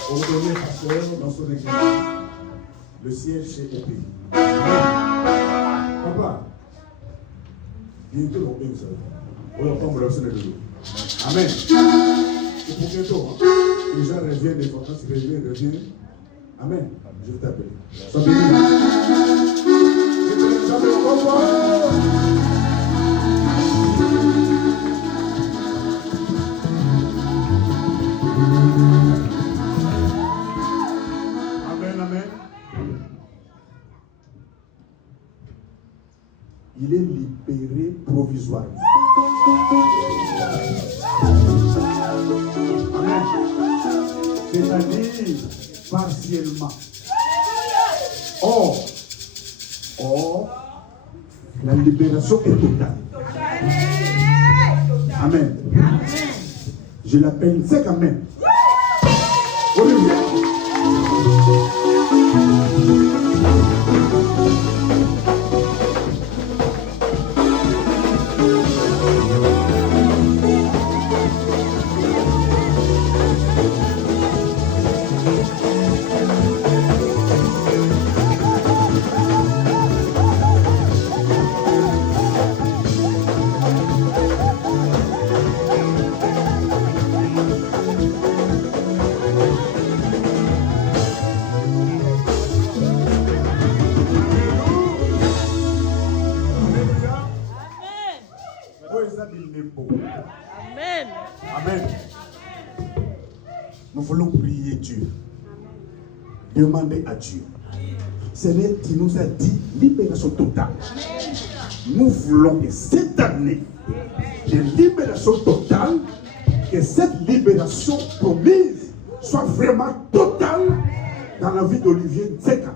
Ordonné pasteur dans son église. Le siège c'est épée. Papa, bientôt on peut vous savez. On va prendre l'option de l'eau. Amen. C'est pour bientôt. Hein? Les gens reviennent des vacances, reviennent. Amen. Je vais t'appeler. Sois béni. Amen, amen. Il est libéré provisoirement. Amen. C'est-à-dire partiellement. Or, la libération est totale. Amen. Je l'appelle, c'est quand même. Alléluia. Amen. Amen. Nous voulons prier Dieu. Demander à Dieu. Seigneur, tu nous as dit libération totale. Nous voulons que cette année de libération totale, que cette libération promise soit vraiment totale dans la vie d'Olivier Nzeka.